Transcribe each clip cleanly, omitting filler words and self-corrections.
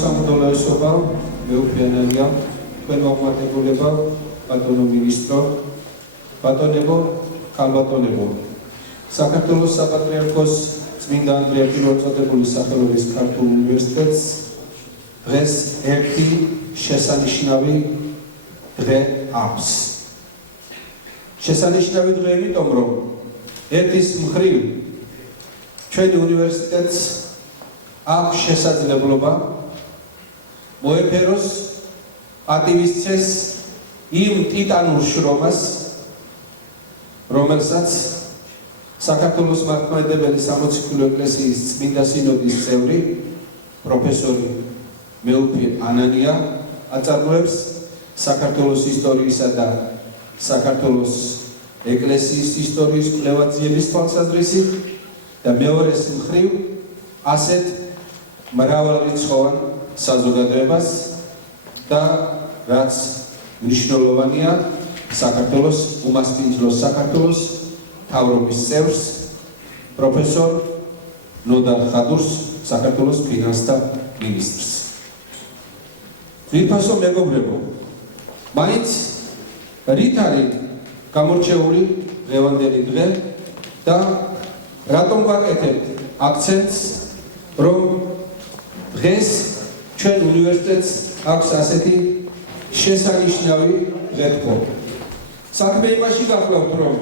სამღვდელოესობა, მეუფიანელია, თქვენო აღმატებულება, ბატონო მინისტრო, ბატონებო, ქალბატონებო, საქართველოს საპატრიარქოს წმინდა ანდრია პირველწოდებული სახელობის ქართულ უნივერსიტეტს დღეს ერთი შესანიშნავი დღე აქვს. შესანიშნავი დღე იმიტომ, რომ ერთის მხრივ ჩვენი უნივერსიტეტს აქვს შესაძლებლობა მოეფეროს, პატივისცეს იმ ტიტანურ შრომას, რომელსაც საქართველოს მართლმადიდებელი სამოციქულო ეკლესიის წმინდა სინოდის წევრი პროფესორი მეუფე ანანია აწარმოებს საქართველოს ისტორიისა და საქართველოს ეკლესიის ისტორიის კვლევაძიების თვალსაზრისით და მეორეს მხრივ ასეთ მრავალრიცხოვან საზოგადოებას და რაც მნიშვნელოვანია საქართველოს უმასპინძლოს საქართველოს თავრობის წევრს პროფესორ ნოდარ ხადურს საქართველოს ფინანსთა მინისტრს. ძვირფასო მეგობრებო, მაინც რით არის გამორჩეული დღევანდელი დღე და რატომ ვაკეთებთ აქცენტს, რომ დღეს ჩვენ უნივერსიტეტს აქვს ასეთი შესანიშნავი დღე თქო. საქმე იმაში გახლავთ, რომ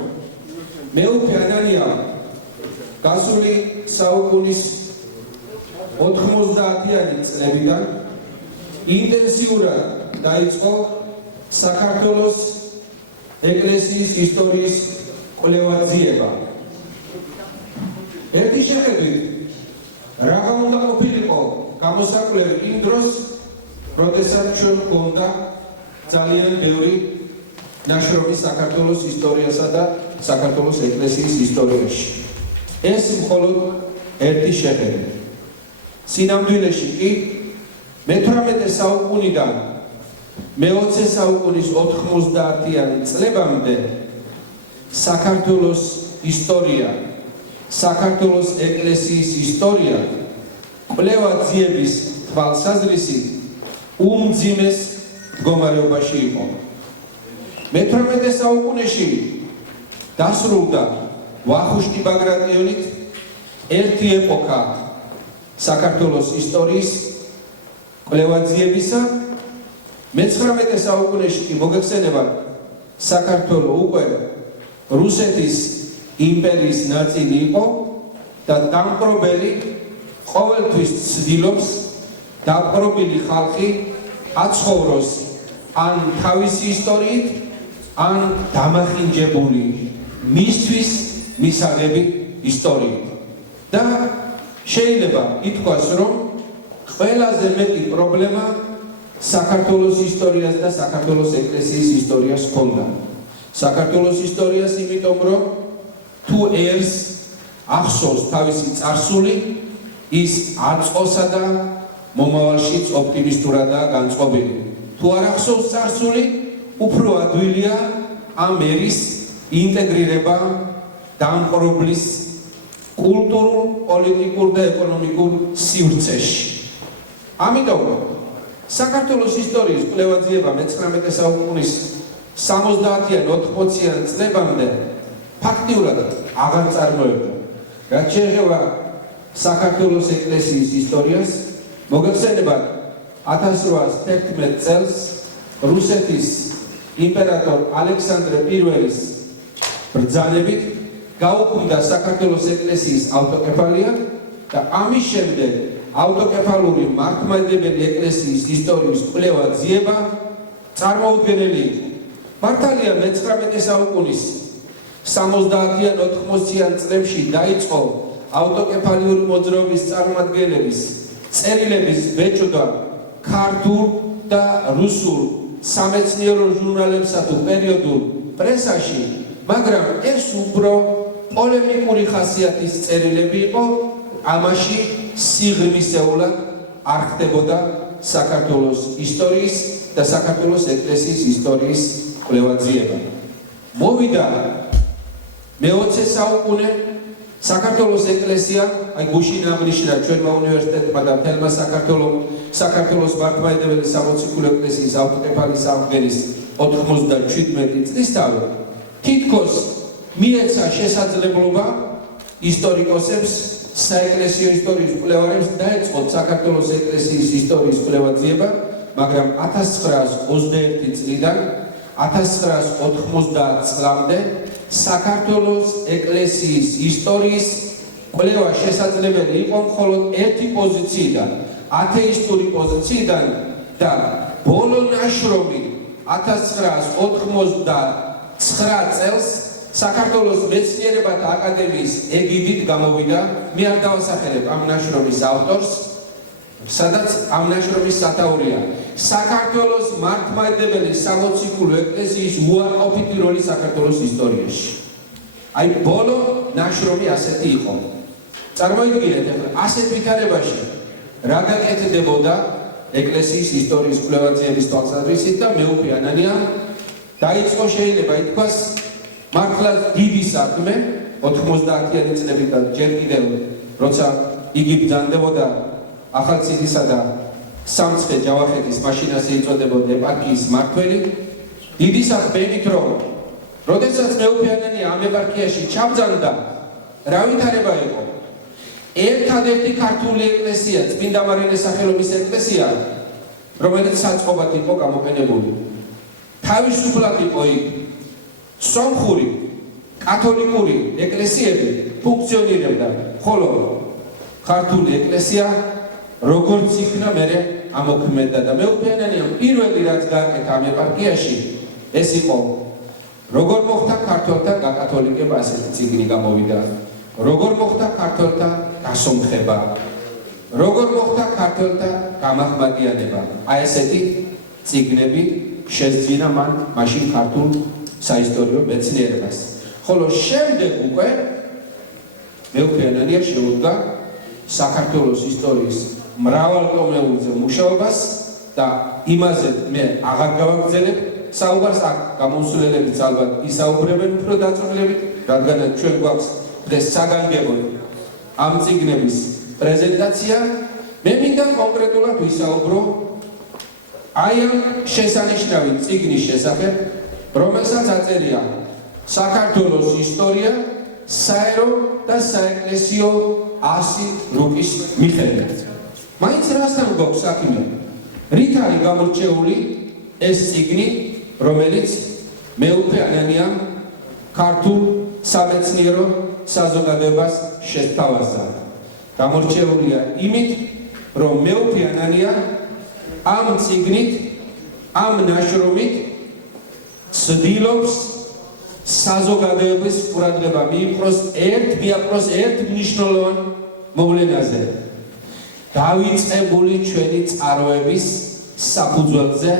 მეუფე ანანია გასული საუკუნის 90-იანი წლებიდან ინტენსიურად დაიწყო საქართველოს ეკლესიის ისტორიის კვლევაძიება. ერთი შეხედვით, რაღა უნდა ყოფილიყო გამოსაკვლევი იმ დროს, როდესაც ჩვენ გვქონდა ძალიან ბევრი ნაშრომი საქართველოს ისტორიასა და საქართველოს ეკლესიის ისტორიაში. ეს მხოლოდ ერთი შეხედვით. სინამდვილეში კი მე-18 საუკუნიდან მე-20 საუკუნის 90-იანი წლებამდე საქართველოს ისტორია, საქართველოს ეკლესიის ისტორია კვლევაძიების თვალსაზრისით უმძიმეს მდგომარეობაში იყო. მე-18 საუკუნეში დასრულდა ვახუშტი ბაგრატიონით ერთი ეპოქა საქართველოს ისტორიის კვლევაძიებისა. მე-19 საუკუნეში კი მოგეხსენებათ, საქართველო უკვე რუსეთის იმპერიის ნაწილი იყო და დამპყრობელი ყოველთვის ცდილობს დამპყრობილი ხალხი აცხოვროს ან თავისი ისტორიით, ან დამახინჯებული მისთვის მისაღები ისტორიით. და შეიძლება ითქვას, რომ ყველაზე მეტი პრობლემა საქართველოს ისტორიას და საქართველოს ეკლესიის ისტორიას ჰქონდა. საქართველოს ისტორიას იმიტომ, რომ თუ ერს ახსოვს თავისი წარსული, ის აწყოსა და მომავალშიც ოპტიმისტურადაა განწყობილი. თუ არ ახსოვს წარსული, უფრო ადვილია ამ ერის ინტეგრირება დამპყრობლის კულტურულ, პოლიტიკურ და ეკონომიკურ სივრცეში. ამიტომ საქართველოს ისტორიის კვლევაძიება მე-19 საუკუნის 70-იან, 80-იან წლებამდე ფაქტიურად აღარ წარმოებდა. რაც შეეხება საქართველოს ეკლესიის ისტორიას, მოგეხსენებათ 1811 წელს რუსეთის იმპერატორ ალექსანდრე პირველის ბრძანებით გაუქმდა საქართველოს ეკლესიის ავტოკეფალია და ამის შემდეგ ავტოკეფალური მართლმადიდებელი ეკლესიის ისტორიის კვლევაძიება წარმოუდგენელი იყო. მართალია მე-19 საუკუნის 70-იან, 80-იან წლებში დაიწყო ავტოკეფალიური მოძრაობის წარმომადგენლების წერილების ბეჭდვა ქართულ და რუსულ სამეცნიერო ჟურნალებსა თუ პერიოდულ პრესაში, მაგრამ ეს უფრო პოლემიკური ხასიათის წერილები იყო, ამაში სიღრმისეულად არ ხდებოდა საქართველოს ისტორიის და საქართველოს ეკლესიის ისტორიის კვლევაძიება. მოვიდა მე-20 საუკუნე, საქართველოს ეკლესია, აი გუშინ აღნიშნა ჩვენმა უნივერსიტეტმა და მთელმა საქართველომ საქართველოს მართლმადიდებელი სამოციქულო ეკლესიის ავტოკეფალის სამღერის 97 წლისთავი თითქოს მიეცა შესაძლებლობა ისტორიკოსებს, საეკლესიო ისტორიის კვლევარებს დაეწყოთ საქართველოს ეკლესიის ისტორიის კვლევაძიება, მაგრამ 1921 წლიდან 1990 წლამდე საქართველოს ეკლესიის ისტორიის კვლევა შესაძლებელი იყო მხოლოდ ერთი პოზიციიდან, ათეისტური პოზიციიდან და ბოლო ნაშრომი 1999 წელს საქართველოს მეცნიერებათა აკადემიის ეგიდით გამოვიდა. მე არ დავასახელებ ამ ნაშრომის ავტორს, სადაც ამ ნაშრომის სათაურია საქართველოს მართლმადიდებელი სამოციქულო ეკლესიის უარყოფითი როლი საქართველოს ისტორიაში. აი ბოლო ნაშრომი ასეთი იყო. წარმოიდგინეთ, ასეთ ვითარებაში რა გაკეთდებოდა ეკლესიის ისტორიის კვლევაძიების თვალსაზრისით და მეუფე ანანიამ დაიწყო შეიძლება ითქვას მართლაც დიდი საქმე 90-იანი წლებიდან ჯერ კიდევ როცა იგი ბრძანდებოდა ახალციხისა და სამცხე ჯავახეთის მაშინ ასე იწოდებოდა ეპარქიის მმართველი დიდი საქმე იმით რომ როდესაც მეუფე ანანია ამ ეპარქიაში ჩაბრძანდა რა ვითარება იყო ერთადერთი ქართული ეკლესია წმინდა მარინეს სახელობის ეკლესია რომელიც საწყობად იყო გამოყენებული თავისუფლად იყო იქ სომხური კათოლიკური ეკლესიები ფუნქციონირებდა ხოლო ქართული ეკლესია როგორც იქნა მერე ამოქმედა და მეუფე ანანიამ პირველი რაც გააკეთა ამ ეპარქიაში ეს იყო როგორ მოხდა ქართველთა გაკათოლიკება ასეთი წიგნი გამოვიდა როგორ მოხდა ქართველთა გასომხება როგორ მოხდა ქართველთა გამაჰმადიანება აი ესეთი წიგნები შეძინა მან მაშინ ქართულ საისტორიო მეცნიერებას ხოლო შემდეგ უკვე მეუფე ანანია შეუდგა საქართველოს ისტორიის მრავალტომეულზე მუშაობას და იმაზე მე აღარ გავაგრძელებ საუბარს აქ გამომსვლელებიც ალბათ ისაუბრებენ უფრო დაწვრილებით რადგანაც ჩვენ გვაქვს დღეს საგანგებოდ ამ წიგნების პრეზენტაცია მე მინდა კონკრეტულად ვისაუბრო აი ამ შესანიშნავი წიგნის შესახებ რომელსაც აწერია საქართველოს ისტორია საერო და საეკლესიო 100 რუკის მიხედვით მაინც რასთან გვაქვს საქმე რით არის გამორჩეული ეს წიგნი რომელიც მეუფე ანანიამ ქართულ სამეცნიერო საზოგადოებას შესთავაზა გამორჩეულია იმით რომ მეუფე ანანია ამ წიგნით ამ ნაშრომით ცდილობს საზოგადოების ყურადღება მიიპყროს ერთ მნიშვნელოვან მოვლენაზე დავიწყებული ჩვენი წყაროების საფუძველზე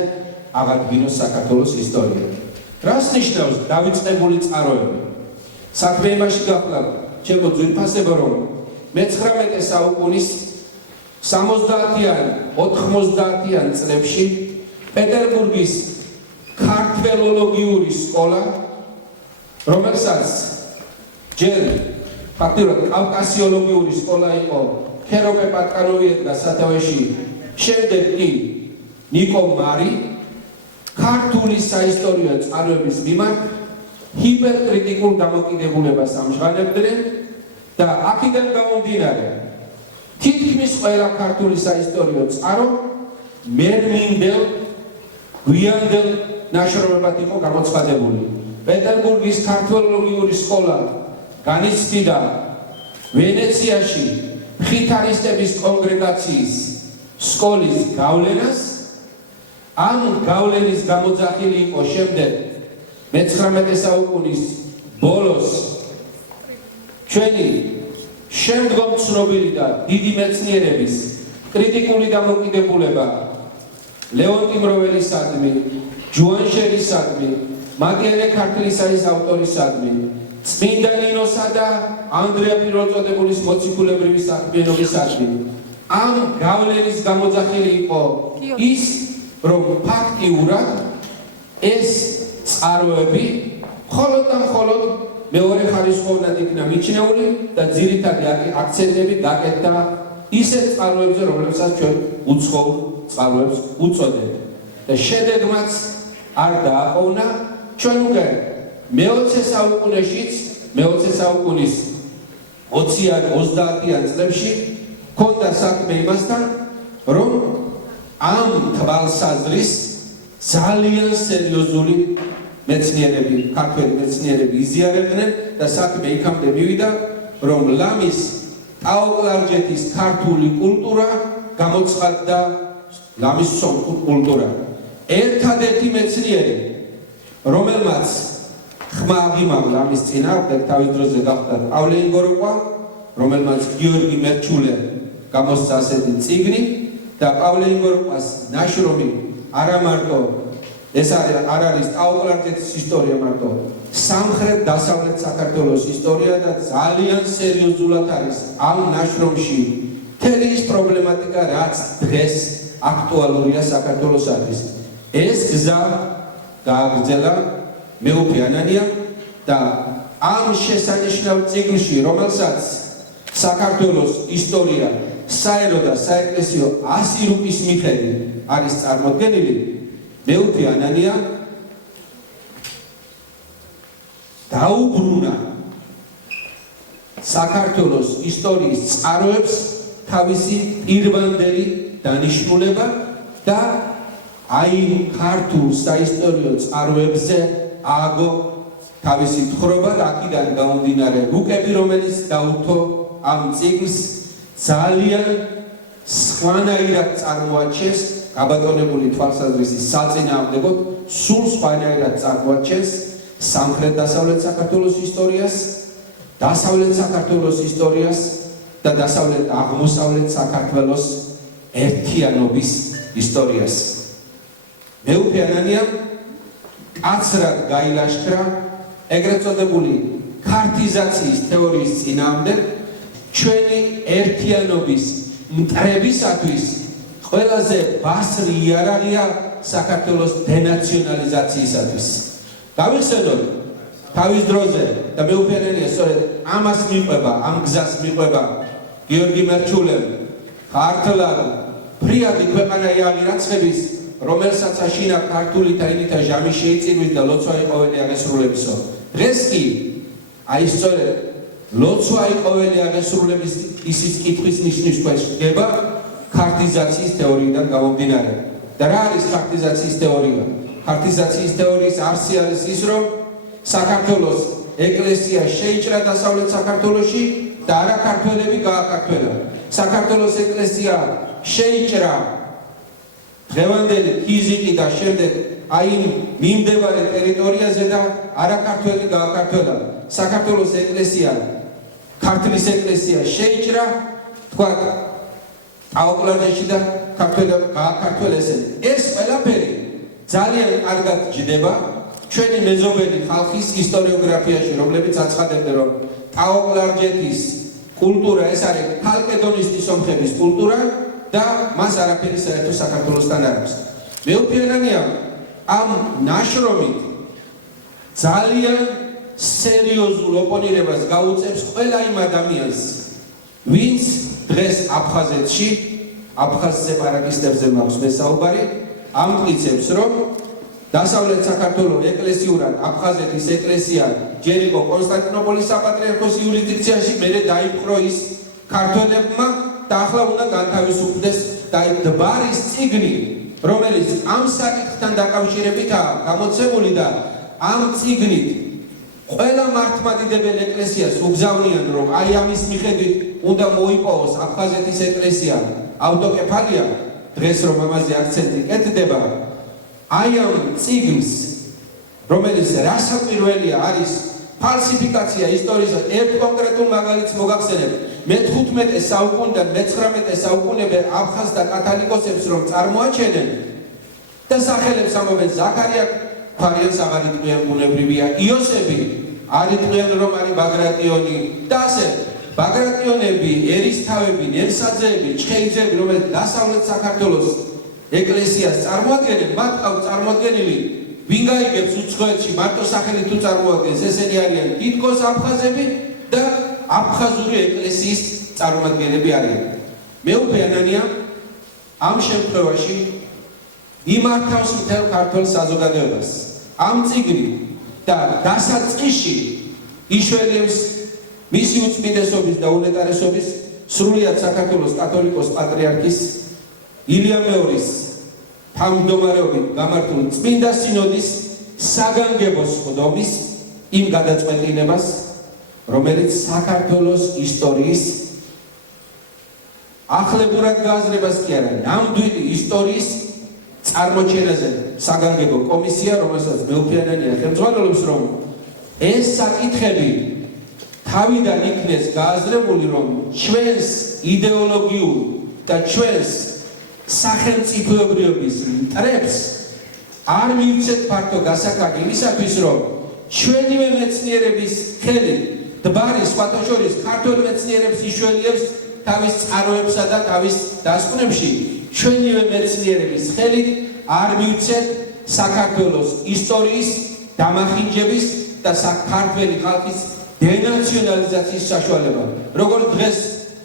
აღადგინოს საქართველოს ისტორია რას ნიშნავს დავიწყებული წყაროები საქმე იმაში გახლავთ ჩემო ძვირფასებო რომ მე-19 საუკუნის 70-იან 90-იან წლებში პეტერბურგის ქართველოლოგიური სკოლა რომელსაც ჯერ ფაქტიურად კავკასიოლოგიური სკოლა იყო ქეროპე პატკანოვი ედგა სათავეში შემდეგ კი ნიკო მარი ქართული საისტორიო წყაროების მიმართ ჰიპერკრიტიკულ დამოკიდებულებას ამჟღავნებდნენ და აქედან გამომდინარე თითქმის ყველა ქართული საისტორიო წყარო მერმინდელ გვიანდელ ნაშრომებად იყო გამოცხადებული პეტერბურგის ქართველოლოგიური სკოლა განიცდიდა ვენეციაში ხითარისტების კონგრეგაციის სკოლის გავლენას ამ გავლენის გამოძახილი იყო შემდეგ მე-19 საუკუნის ბოლოს ჩვენი შემდგომ ცნობილი და დიდი მეცნიერების კრიტიკული დამოკიდებულება ლეონტი მროველისადმი, ჯუან შერისადმი, მატიანე ქართლისაის ავტორისადმი, წმინდა ნინოსა და ანდრია პირველწოდებულის მოციქულებრივი საქმიანობისადმი ამ გავლენის გამოძახილი იყო ის რომ ფაქტიურად ეს წყაროები მხოლოდ და მხოლოდ მეორე ხარისხოვნად იქნა მიჩნეული და ძირითადი აქცენტები გაკეთდა ისეთ წყაროებზე, რომლებსაც ჩვენ უცხოურ წყაროებს უწოდებთ. და შედეგმაც არ დააყოვნა ჩვენ უკვე მე-20 საუკუნეშიც, მე-20 საუკუნის 20-30 წლებში ქონდა საქმე იმასთან, რომ ამ თვალსაზრის ძალიან სერიოზული მეცნიერები, ქართველი მეცნიერები იზიარებდნენ და საქმე იქამდე მივიდა, რომ ლამის ტაო-კლარჯეთის ქართული კულტურა გამოცხადდა ლამის სომხურ კულტურა. ერთადერთი მეცნიერი, რომელმაც ხმა აღიმაღლა ამის წინააღმდეგ, თავის დროზე გახდა პავლე ინგოროყვა, რომელმაც გიორგი მერჩულე გამოსცა ასეთი წიგნი და პავლე ინგოროყვას ნაშრომი არა მარტო ეს არ არის ტაო-კლარჯეთის ისტორია მარტო, სამხრეთ-დასავლეთ საქართველოს ისტორია და ძალიან სერიოზულად არის ამ ნაშრომში მთელი ის პრობლემატიკა, რაც დღეს აქტუალურია საქართველოსთვის. ეს გზა გააგრძელა მეუფე ანანიამ და ამ შესანიშნავ წიგნში, რომელსაც საქართველოს ისტორია საერო და საეკლესიო 100 რუპის მიხედვით არის წარმოდგენილი, მეუფე ანანია დაუბრუნა საქართველოს ისტორიის წყაროებს თავისი პირვანდელი დანიშნულება და აი ქართულ საისტორიო წყაროებზე ააგო თავისი თხრობა და აქედან გამომდინარე რუკები, რომელიც დაუთო ამ წიგნს ძალიან სხვანაირად წარმოაჩენს, გაბატონებული თვალსაზრისის საწინააღმდეგოდ სულ სხვანაირად წარმოაჩენს სამხრეთ-დასავლეთ საქართველოს ისტორიას, დასავლეთ საქართველოს ისტორიას და დასავლეთ-აღმოსავლეთ საქართველოს ერთიანობის ისტორიას. მეუფე ანანიამ კაცრად გაილაშქრა ეგრეთ წოდებული ქართიზაციის თეორიის წინააღმდეგ, ჩვენი ერთიანობის მტრებისათვის ყველაზე ბასრი იარაღია საქართველოს დენაციონალიზაციისათვის. გავიხსენოთ თავის დროზე და მეუფე ანანია სწორედ ამას მიყვება, ამ გზას მიყვება გიორგი მერჩულემ, ქართლად ფრიადი ქვეყანა იავირაცხების, რომელსაც აშინა ქართული თაინითა ჟამი შეიწირვის და ლოცვა იყველი აღესრულებისო. დღეს კი აი სწორედ ლოცვა იყველი აღესრულების ისის კითხვის ნიშნის ქვეშ ხდება ქართიზაციის თეორიიდან გამომდინარე. და რა არის ქართიზაციის თეორია? ქართიზაციის თეორიის არსი არის ის, რომ საქართველოს ეკლესია შეიჭრა დასავლეთ საქართველოში და არა ქართველები გააქართველა. საქართველოს ეკლესია შეიჭრა დღევანდელი ფიზიკი და შემდეგ აი მიმდებარე ტერიტორიაზე და არა ქართველი გააქართველა. საქართველოს ეკლესია, ქართლის ეკლესია შეიჭრა, თქვა ტაო-კლარჯეთში და ქართველები გააქართველეს. ეს ყველაფერი ძალიან კარგად ჯდება ჩვენი მეზობელი ხალხის ისტორიოგრაფიაში, რომლებიც აცხადებდნენ, რომ ტაო-კლარჯეთის კულტურა ეს არის ქალკედონისტი სომხების კულტურა და მას არაფერი საერთო საქართველოსთან არ აქვს. მეუფე ანანიამ ამ ნაშრომით ძალიან სერიოზულ ოპონირებას გაუწევს ყველა იმ ადამიანს, ვინც დღეს აფხაზეთში, აფხაზ სეპარატისტებზე მაქვს მესაუბარი, ამტკიცებს, რომ დასავლეთ საქართველოს ეკლესიურად აფხაზეთის ეკლესია ჯერ იყო კონსტანტინოპოლის საპატრიარქოს იურისდიქციაში, მერე დაიპყრო ის ქართველებმა და ახლა უნდა განთავისუფლდეს და დბარის წიგნი, რომელიც ამ საკითხთან დაკავშირებითაა გამოცემული და ამ წიგნით ყველა მართლმადიდებელ ეკლესიას უგზავნიან, რომ აი ამის მიხედვით უნდა მოიპოვოს აფხაზეთის ეკლესია ავტოკეფალია, დღეს რომ ამაზე აქცენტი კეთდება, აი ამ წიგნს, რომელიც რასაკვირველია არის ფალსიფიკაცია ისტორიის, ერთ კონკრეტულ მაგალითს მოგახსენებ. მე-15 საუკუნიდან მე-19 საუკუნემდე აფხაზ და კათალიკოსებს რომ წარმოაჩენენ და სახელებს ამობენ, ზაქარია ფარიელს აღარ იტყვიან ბუნებრივია, იოსები არ იტყვიან რომ არის ბაგრატიონი და ასე ბაგრატიონები, ერისთავები, ნემსაძეები, ჩხეიძეები, რომელიც დასავლეთ საქართველოს ეკლესიას წარმოადგენენ, მათ ყავთ წარმოადგენილი, ვინ გაიგებს უცხოეთში მარტო სახელით თუ წარმოადგენს, ესენი არიან თითქოს აფხაზები და აფხაზური ეკლესიის წარმოადგენლები არიან. მეუფე ანანია ამ შემთხვევაში იმართავს მთელ ქართულ საზოგადოებას. ამ წიგნი და დასაწყისში იშველიებს მისი უწმინდესობის და უნეტარესობის სრულიად საქართველოს კათოლიკოს პატრიარქის ილია მეორის თავმჯდომარეობით გამართულ წმინდა სინოდის საგანგებო სხდომის იმ გადაწყვეტილებას, რომელიც საქართველოს ისტორიის ახლებურად გააზრებას კი არა, ნამდვილი ისტორიის წარმოჩენაზე საგანგებო კომისია, რომელსაც მეუფე ანანია ხელმძღვანელობს, რომ ეს საკითხები თავიდან იქნეს გააზრებული, რომ ჩვენს იდეოლოგიურ და ჩვენს სახელმწიფოებრიობის მტრებს არ მივცეთ ფართო გასახადი იმისათვის, რომ ჩვენივე მეცნიერების ხელით დბარი სხვათა შორის ქართველ მეცნიერებს იშველიებს თავის წყაროებსა და თავის დასკვნებში, ჩვენივე მეცნიერების ხელით არ მივცეთ საქართველოს ისტორიის დამახინჯების და ქართველი ხალხის დენაციონალიზაციის საშუალება. როგორც დღეს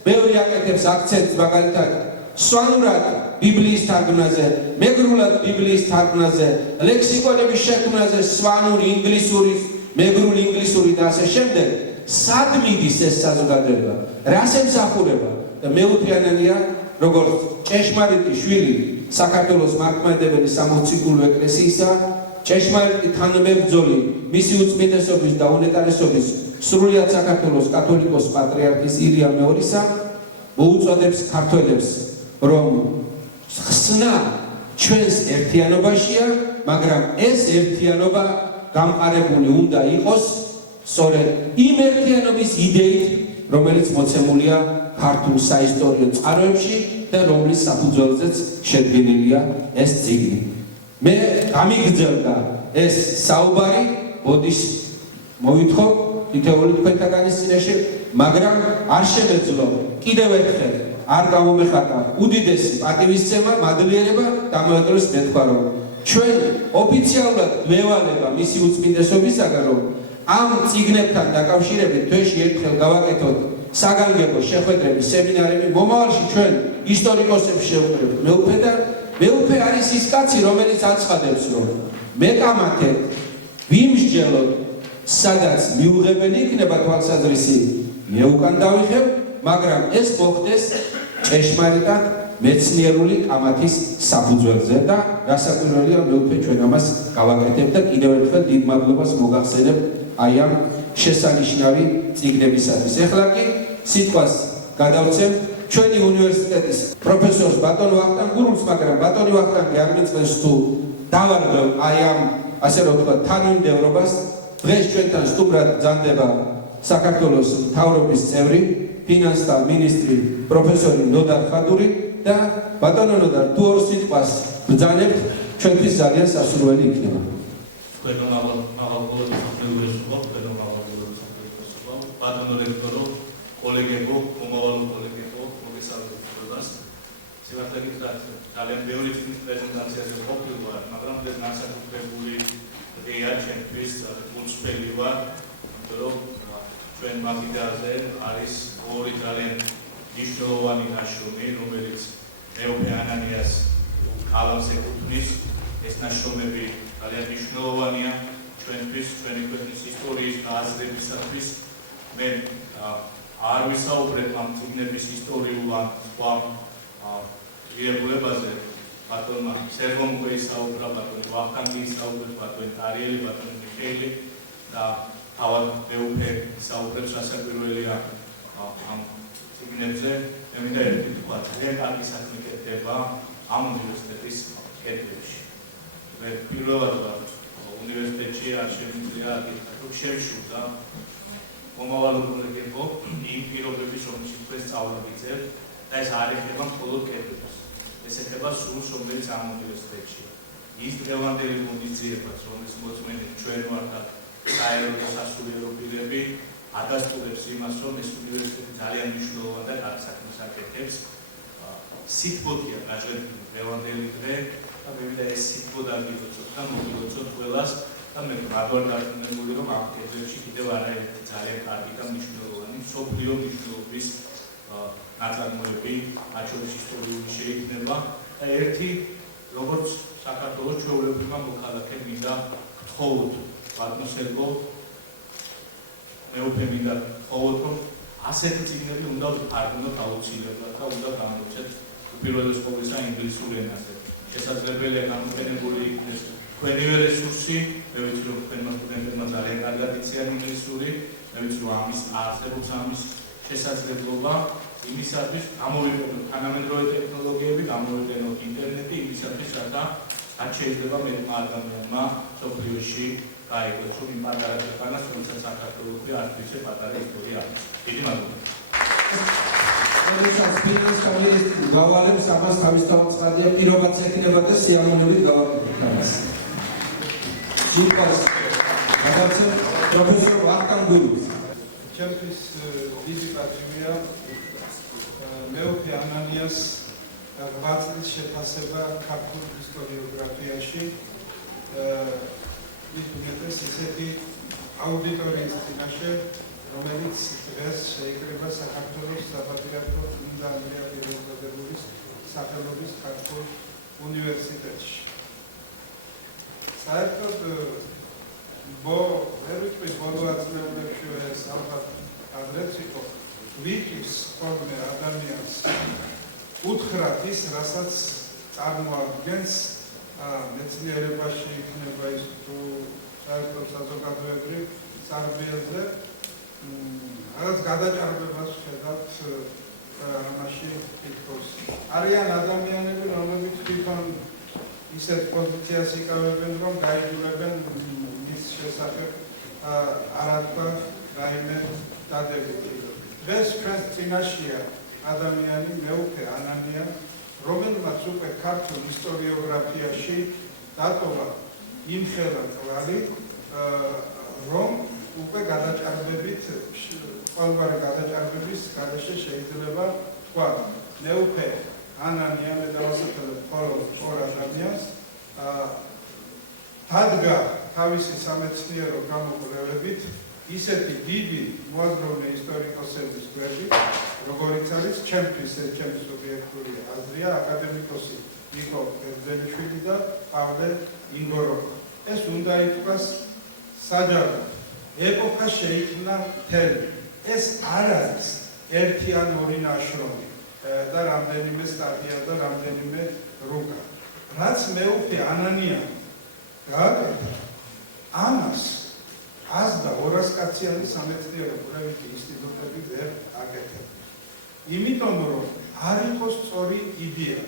ბევრი აკეთებს აქცენტს მაგალითად სვანურად ბიბლიის თარგმნაზე, მეგრულად ბიბლიის თარგმნაზე, ლექსიკონების შექმნაზე, სვანური, ინგლისური, მეგრული, ინგლისური და ასე შემდეგ. სად მიდის ეს საზოგადოება? რას ემსახურება? და მეუფე ანანია, როგორც ჭეშმარიტი შვილი საქართველოს მართლმადიდებელი სამოციქულო ეკლესიისა, ჭეშმარიტი თანამებრძოლი მისი უწმინდესობის და უნეტარესობის სრულიად საქართველოს კათოლიკოს პატრიარქის ილია მეორისა, მოუწოდებს ქართველებს, რომ ხსნა ჩვენს ერთიანობაშია, მაგრამ ეს ერთიანობა გამყარებული უნდა იყოს სწორედ იმ ერთიანობის იდეით, რომელიც მოცემულია ქართულ საისტორიო წყაროებში და რომლის საფუძველზეც შედგენილია ეს წიგნი. მე გამიგრძელდა ეს საუბარი, ბოდიშ მოვითხოვ თითოეული თქვენთაგანის წინაშე, მაგრამ არ შემეძლო კიდევ ერთხელ არ გამომეხატა უდიდესი პატივისცემა, მადლიერება და მოედროს მეთქვა, რომ ჩვენ ოფიციალურად გვევალება მისი უწმინდესობისაგან, რომ ამ წიგნებთან დაკავშირებით თვეში ერთხელ გავაკეთოთ საგანგებო შეხვედრების სემინარები, მომავალში ჩვენ ისტორიკოსებს შევხვდებით მეუფე და მეუფე არის ის კაცი, რომელიც აცხადებს, რომ მეკამათე ვიმსჯელოთ, სადაც მიუღებელი იქნება თვალსაზრისი, მე უკან დავიხებ, მაგრამ ეს მოხდეს ჭეშმარიტად მეცნიერული კამათის საფუძველზე და რასაკვირველია, მეუფე ჩვენ ამას გავაკეთებ და კიდევ ერთხელ დიდ მადლობას მოგახსენებ აი ამ შესანიშნავი წიგნებისათვის. ეხლა კი სიტყვას გადავცემ ჩვენი უნივერსიტეტის პროფესორს ბატონ ვახტანგ გურულს, მაგრამ ბატონი ვახტანგი არ მიწყეს თუ დავარღვევ აი ამ ასე რომ ვთქვათ თანმიმდევრობას. დღეს ჩვენთან სტუმრად ბრძანდება საქართველოს მთავრობის წევრი, ფინანსთა მინისტრი პროფესორი ნოდარ ხადური და ბატონო ნოდარ, თუ ორ სიტყვას ბრძანებთ, ჩვენთვის ძალიან სასურველი იქნება. ბატონო რექტორო, კოლეგებო, მომავალ კოლეგებო, მოგესალმებით. სიმართლე გითხრათ, ძალიან ბევრი წიგნის პრეზენტაციაზე ყოფილი ვარ, მაგრამ ეს განსაკუთრებული დღეა ჩემთვის, გულწრფელი ვარ, იმიტომ რომ ჩვენ მაგიდაზე არის ორი ძალიან მნიშვნელოვანი ნაშრომი, რომელიც მეუფე ანანიას კალამს ეკუთვნის. ეს ნაშრომები ძალიან მნიშვნელოვანია ჩვენთვის, ჩვენი ქვეყნის ისტორიის გააზრებისათვის. მე არ ვისაუბრებ ამ წიგნების ისტორიულ ან სხვა ღირებულებაზე. ბატონმა სერგომ უკვე ისაუბრა, ბატონი ვახტანგი ისაუბრებს, ბატონი ტარიელი, ბატონი მიხეილი და თავად მეუფე ისაუბრებს, რასაკვირველია ამ წიგნებზე. მე მინდა ერთი თქვა, ძალიან კარგი საქმე კეთდება ამ უნივერსიტეტის კედლებში. მე პირველად ვარ უნივერსიტეტში, არ შემიძლია რომ შევშურდა მომავალ კოლეგებო იმ პირობების, რომელშიც თქვენ სწავლა გიძებთ და ეს არ ეხება მხოლოდ კედლებს. ეს ეხება სულს, რომელიც ამ უნივერსიტეტშია. ის დღევანდელი ღონისძიებაც, რომლის მოწმენით ჩვენ ვართ და საერო და სასულიერო პირები, ადასტურებს იმას, რომ ეს უნივერსიტეტი ძალიან მნიშვნელოვანი და კარგ საქმეს აკეთებს. სიტყვოდია გაჟღერებული დღევანდელი დღე და მე მინდა ეს სიტყვოდ აგილოცოთ და მოგილოცოთ ყველას და მე ვარ დარწმუნებული, რომ ამ კედლებში კიდევ არაერთი ძალიან კარგი და მნიშვნელოვანი მსოფლიო მნიშვნელობის ნაწარმოები, მათ შორის ისტორიული შეიქმნება და ერთი როგორც საქართველოს ჩვეულებრივმა მოქალაქემ მინდა გთხოვოთ ბატონსელგო მეუფე მინდა გთხოვოთ რომ ასეთი წიგნები უნდა ვიფარგლოთ აუცილებლად და უნდა გამოვცეთ უპირველეს ყოვლისა ინგლისურ ენაზე. შესაძლებელია გამოყენებული იქნეს თქვენივე რესურსი, მე ვიცი რომ თქვენმა სტუდენტებმა ძალიან კარგად იციან ინგლისური, მე ვიცი რომ ამის არსებობს ამის შესაძლებლობა იმისათვის გამოვიყენოთ თანამედროვე ტექნოლოგიები, გამოვიყენოთ ინტერნეტი იმისათვის, რათა რაც შეიძლება მეტმა ადამიანმა მსოფლიოში გაიგოს, რომ იმ პატარა ქვეყანას, რომელსაც საქართველოსი არც ისე პატარა ისტორია აქვს. დიდი მადლობა. როდესაც ფინანს კომიტეტი გავალებს ამას თავისთავად პირობაც ექნება და სიამოვნებით გავაკეთებთ ამას. ჯიპას გადაცემ პროფესორ ვახტანგ გურუს. ჩემთვის დიდი პატივია მეუფე ანანიას 8 წლის შეფასება ქართულ ისტორიოგრაფიაში მithumetes ისეთი აუდიტორიის წინაშე, რომელიც დღეს შეიკრიბა საქართველოს საპატრიარქო წმინდა ანდრია პირველწოდებულის სახელობის ქართულ უნივერსიტეტში. საერთოდ ვერ ვიტყვი ბოლო ათწლეულებში ეს ალბათ ადრეც იყო ვიკის ხოლმე ადამიანს უთხრათ ის, რასაც წარმოადგენს მეცნიერებაში იქნება ის თუ საერთოდ საზოგადოებრივ სარბიელზე რაღაც გადაჭარბებას ხედავთ ამაში თითქოს. არიან ადამიანები, რომლებიც თვითონ ისეთ პოზიციას იკავებენ, რომ გაიძულებენ მის შესახებ არათქვა რაიმე დადებითი. დღეს ჩვენს წინაშეა ადამიანი მეუფე ანანია, რომელმაც უკვე ქართულ ისტორიოგრაფიაში დატოვა იმხელა კვალი, რომ უკვე გადაჭარბებით, ყოველგვარი გადაჭარბების გარეშე შეიძლება თქვა მეუფე ანანია მე დავასახელებ მხოლოდ ორ ადამიანს დადგა თავისი სამეცნიერო გამოკვლევებით ისეთი დიდი მოაზროვნე ისტორიკოსების გვერდით, როგორიც არის ჩემთვის ჩემი სუბიექტური აზრია აკადემიკოსი ნიკო ბერძენიშვილი და პავლე ინგოროვი. ეს უნდა ითქვას საჯაროდ. ეპოქა შეიქმნა მთელი. ეს არ არის ერთი ან ორი ნაშრომი და რამდენიმე სტატია და რამდენიმე რუკა. რაც მეუფე ანანია გააკეთა, ამას 100 და 200 კაციანი სამეცნიერო კვლევითი ინსტიტუტები ვერ აკეთებდნენ. იმიტომ რომ არ იყო სწორი იდეა,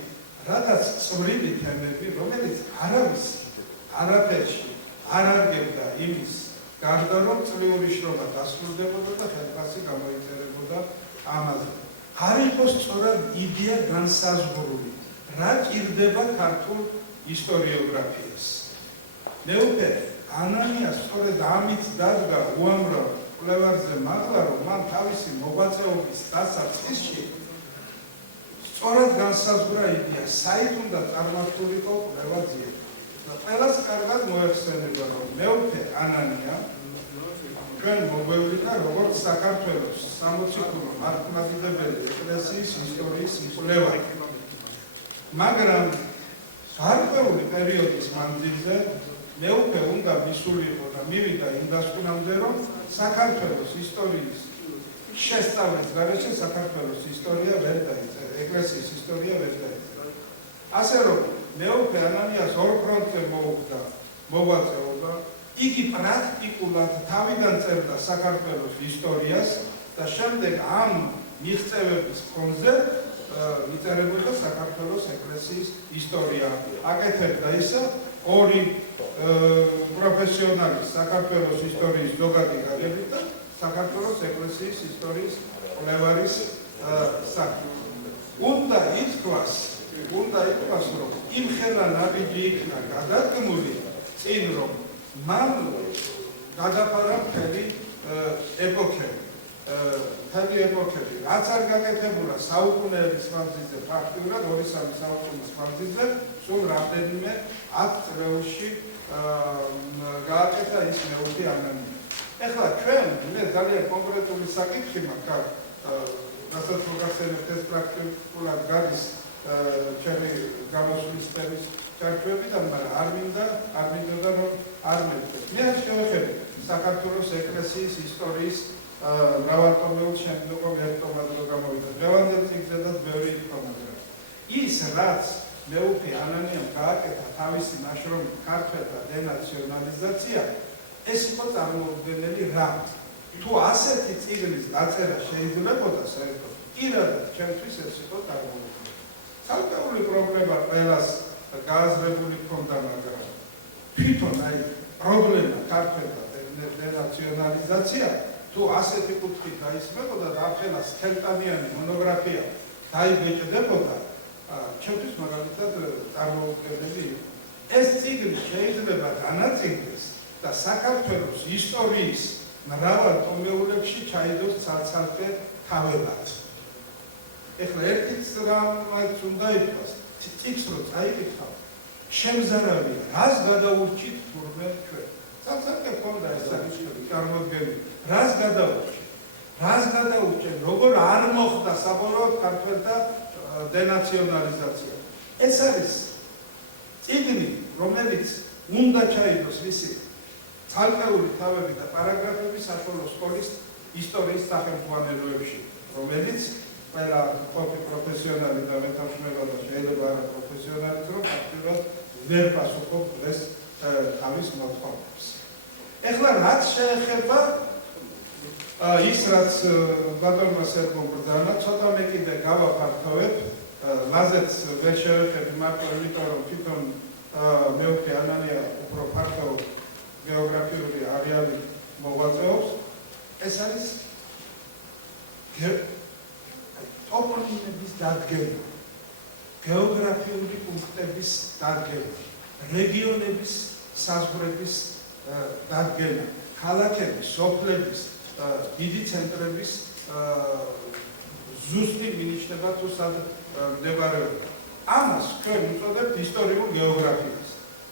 რადგან წვრილი თემები, რომელიც არავის არაფერში არ აღგებდა იმის გარდა, რომ წლიური შრომა დასრულდებოდა და ხელფასი გამოიწერებოდა ამაზე. არ იყო სწორად იდეა განსაზღვრული, რა ჭირდება ქართულ ისტორიოგრაფიას. მეუფე ანანია სწორედ ამით დადგა უამრავ კვლევარზე მაღლა, რომ მან თავისი მოღვაწეობის დასაწყისში სწორად განსაზღვრა იდეა, საით უნდა წარმართულიყო კვლევა ძიება. და ყველას კარგად მოეხსენება, რომ მეუფე ანანია ჩვენ მოგვევლინდა როგორც საქართველოს სამოციქულო მართლმადიდებელი ეკლესიის ისტორიის მკვლევარი. მაგრამ გარკვეული პერიოდის მანძილზე მეუფე უნდა მისულიყო და მივიდა იმ დასკვნამდე, რომ საქართველოს ისტორიის შესწავლის გარეშე საქართველოს ისტორია ვერ დაიწერა, ეკლესიის ისტორია ვერ დაიწერა. ასე რომ მეუფე ანანიას ორ ფრონტზე მოუხდა მოღვაწეობა, იგი პრაქტიკულად თავიდან წერდა საქართველოს ისტორიას და შემდეგ ამ მიღწევების ფონზე იწერებოდა საქართველოს ეკლესიის ისტორია. აკეთებდა ისა ორი პროფესიონალი საქართველოს ისტორიის ზოგადი გაგებით და საქართველოს ეკლესიის ისტორიის კვლევარის საქმე. უნდა ითქვას, რომ იმხელა ნაბიჯი იქნა გადადგმული წინ, რომ მან გადაფარა მთელი ეპოქები, რაც არ გაკეთებულა საუკუნეების მანძილზე, ფაქტიურად 2-3 საუკუნის მანძილზე, სულ რამდენიმე 10 წლებში გააკეთა ის მეუფე ანანია. ეხლა ჩვენ ძალიან კონკრეტული საკითხი მაქვს რასაც მოგახსენებთ ეს პრაქტიკულად გადის ჩემი გამოსვლის თემის ჩარჩოებიდან, მაგრამ არ მინდოდა რომ არ მეთქეთ. მე არ შევეხები საქართველოს ეკლესიის ისტორიის მრავალტომეულ შემდგომ ერთტომად გამოვიდა. დღევანდელ წიგნზედაც ბევრი ინფორმაცია. ის რაც მეუფე ანანიამ გააკეთა თავისი ნაშრომით ქართველთა დენაციონალიზაცია, ეს იყო წარმოუდგენელი რამ. თუ ასეთი წიგნის დაწერა შეიძლებოდა საერთოდ, პირადად ჩემთვის ეს იყო წარმოუდგენელი. ცალკეული პრობლემა ყველას გააზრებული ჰქონდა, მაგრამ თვითონ პრობლემა ქართველთა დენაციონალიზაცია თუ ასეთი კუთხით დაისმებოდა და ახლა სქელტანიანი მონოგრაფია დაიბეჭდებოდა, ჩემთვის მაგალითად წარმოუდგენელი იყო. ეს წიგნი შეიძლება განაწილდეს და საქართველოს ისტორიის მრავალ ტომეულებში ჩაიდოს ცალ-ცალკე თავებად. ეხლა ერთიც რამაც უნდა ითქვას, წიგნს რო წაიკითხავ, შემზარავია, რას გადაურჩით თურმე ჩვენ. ცალ-ცალკე ქონდა ეს საკითხები წარმოდგენილი. რას გადაურჩენ, როგორ არ მოხდა საბოლოოდ ქართველთა დენაციონალიზაცია. ეს არის წიგნი, რომელიც უნდა ჩაიდოს მისი ცალკეული თავები და პარაგრაფები საშუალო სკოლის ისტორიის სახელმძღვანელოებში, რომელიც ყველა პროფესიონალი და მეთანხმება და შეიძლება არა პროფესიონალიც რომ ფაქტობრივად ვერ პასუხობს დღეს თავის მოთხოვნებს. ეხლა რაც შეეხება ის რაც ბატონმა სერგომ ბრძანა, ცოტა მე კიდე გავაფართოვებ, ლაზეც ვერ შევეხები მარტო იმიტომ რომ თვითონ მეუფე ანანია უფრო ფართო გეოგრაფიული არეალი მოღვაწეობს. ეს არის ტოპონიმების დადგენა, გეოგრაფიული პუნქტების დადგენა, რეგიონების საზღვრების დადგენა, ქალაქების, სოფლების, დიდი ცენტრების ზუსტი მინიშნება თუ სად მდებარეობდა. ამას ჩვენ უწოდებთ ისტორიულ გეოგრაფიას.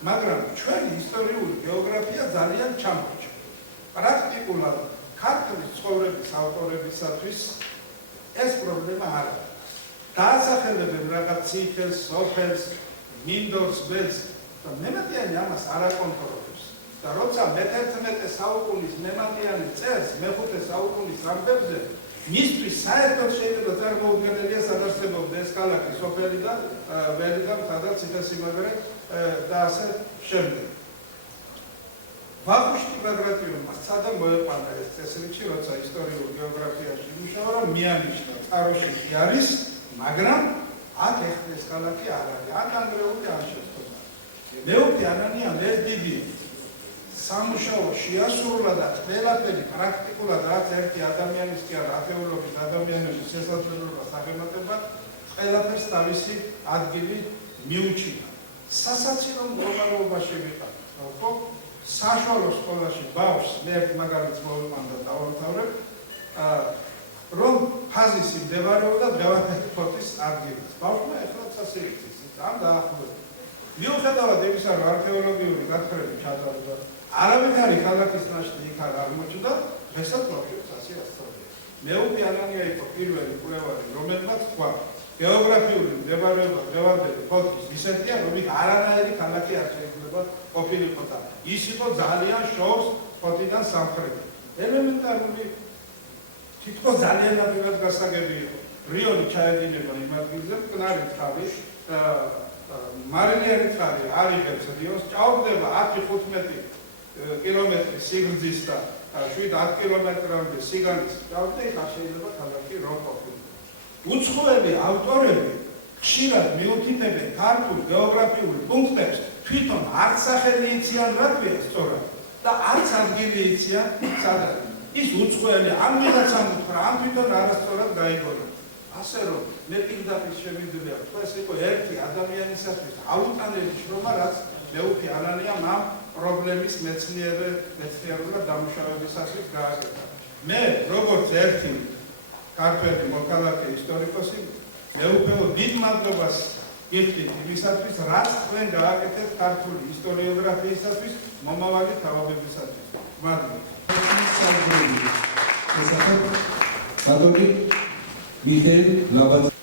მაგრამ ჩვენი ისტორიული გეოგრაფია ძალიან ჩამორჩა. პრაქტიკულად ქართლის ცხოვრების ავტორებისათვის ეს პრობლემა არ არის. დაასახელებენ რაღაც ციხეს, სოფელს, მინდორს, ველს და მემატიანი ამას არ აკონტროლებს. და როცა მე-11 საუკუნის მემატიანი წერს მე-5 საუკუნის ამბებზე, მისთვის საერთოდ შეიძლება წარმოუდგენელია სადარსებობდა ეს ქალაქი, სოფელი და ველი და სადაც ციხესიმაგრე და ასე შემდეგ. ვახუშტი ბაგრატიონმა სცადა მოეყვანა ეს წესრიგში, როცა ისტორიულ გეოგრაფიაში იმუშავა, რომ მიანიშნა წყაროში კი არის, მაგრამ აქ ეხლა ეს ქალაქი არ არის, ან ანგრეული ან შეცდომა. მეუფე ანანიამ ეს დიდი სამუშაო შეასრულა და ყველაფერი პრაქტიკულად რაც ერთი ადამიანის კი არა, ათეულობით ადამიანების შესაძლებლობას აღემატება, ყველაფერს თავისი ადგილი მიუჩინა. სასაცილო მდგომარეობაში ვიყავით, ხო? საშუალო სკოლაში ბავშვს მე ერთ მაგალითს მოვიყვანდა და დავამთავრებ, რომ ფაზისი მდებარეობდა დღევანდელი ფოთის ადგილას. ბავშვმა ეხლაც ასე იცის, ამ დაახლოებით. მიუხედავად იმისა, რომ არქეოლოგიური გათხრები ჩატარდა, არავითარი ქალაქის ნაშთი იქ არ აღმოჩნდა, დღესაც ბავშვებს ასე ასწავლია. მეუფე ანანია იყო პირველი კვლევარი, რომელმაც თქვა, გეოგრაფიული მდებარეობა დღევანდელი ფოთის ისეთია, რომ იქ არანაირი ქალაქი არ შეიძლება ყოფილიყო და ის იყო ძალიან შორს ფოთიდან სამხრეთით. ელემენტარული თითქოს ძალიან ნაკლებად გასაგები იყო. რიონი ჩაედინება იმ ადგილზე, მტკნარი წყალი, მარილიანი წყალი არ იღებს რიონს, ჭაობდება 10-15 კილომეტრი სიგრძის და 7-10 კილომეტრამდე სიგანის ჭაობდა, იქ არ შეიძლება ქალაქი რომ ყოფილიყო. უცხოელი ავტორები ხშირად მიუთითებენ ქართულ გეოგრაფიულ პუნქტებს თვითონ არც სახელი იციან რატვია სწორად და არც ადგილი იციან სადაც. ის უცხოელი ამ ვიღაცამ უთხრა, ამ თვითონ არასწორად გაიგონა. ასე რომ მე პირდაპირ შემიძლია ვთქვა, ეს იყო ერთი ადამიანისათვის აუტანელი შრომა, რაც მეუფე ანანიამ ამ პრობლემის მეცნიერულად დამუშავებისათვის გააკეთა. მე როგორც ერთი ქართველი მოქალაქე ისტორიკოსი მეუფეო დიდ მადლობას გიხდით იმისათვის, რაც თქვენ გააკეთეთ ქართული ისტორიოგრაფიისათვის მომავალი თავებისათვის. მადლობა. ბატონი მიხეილ ლაბაძე.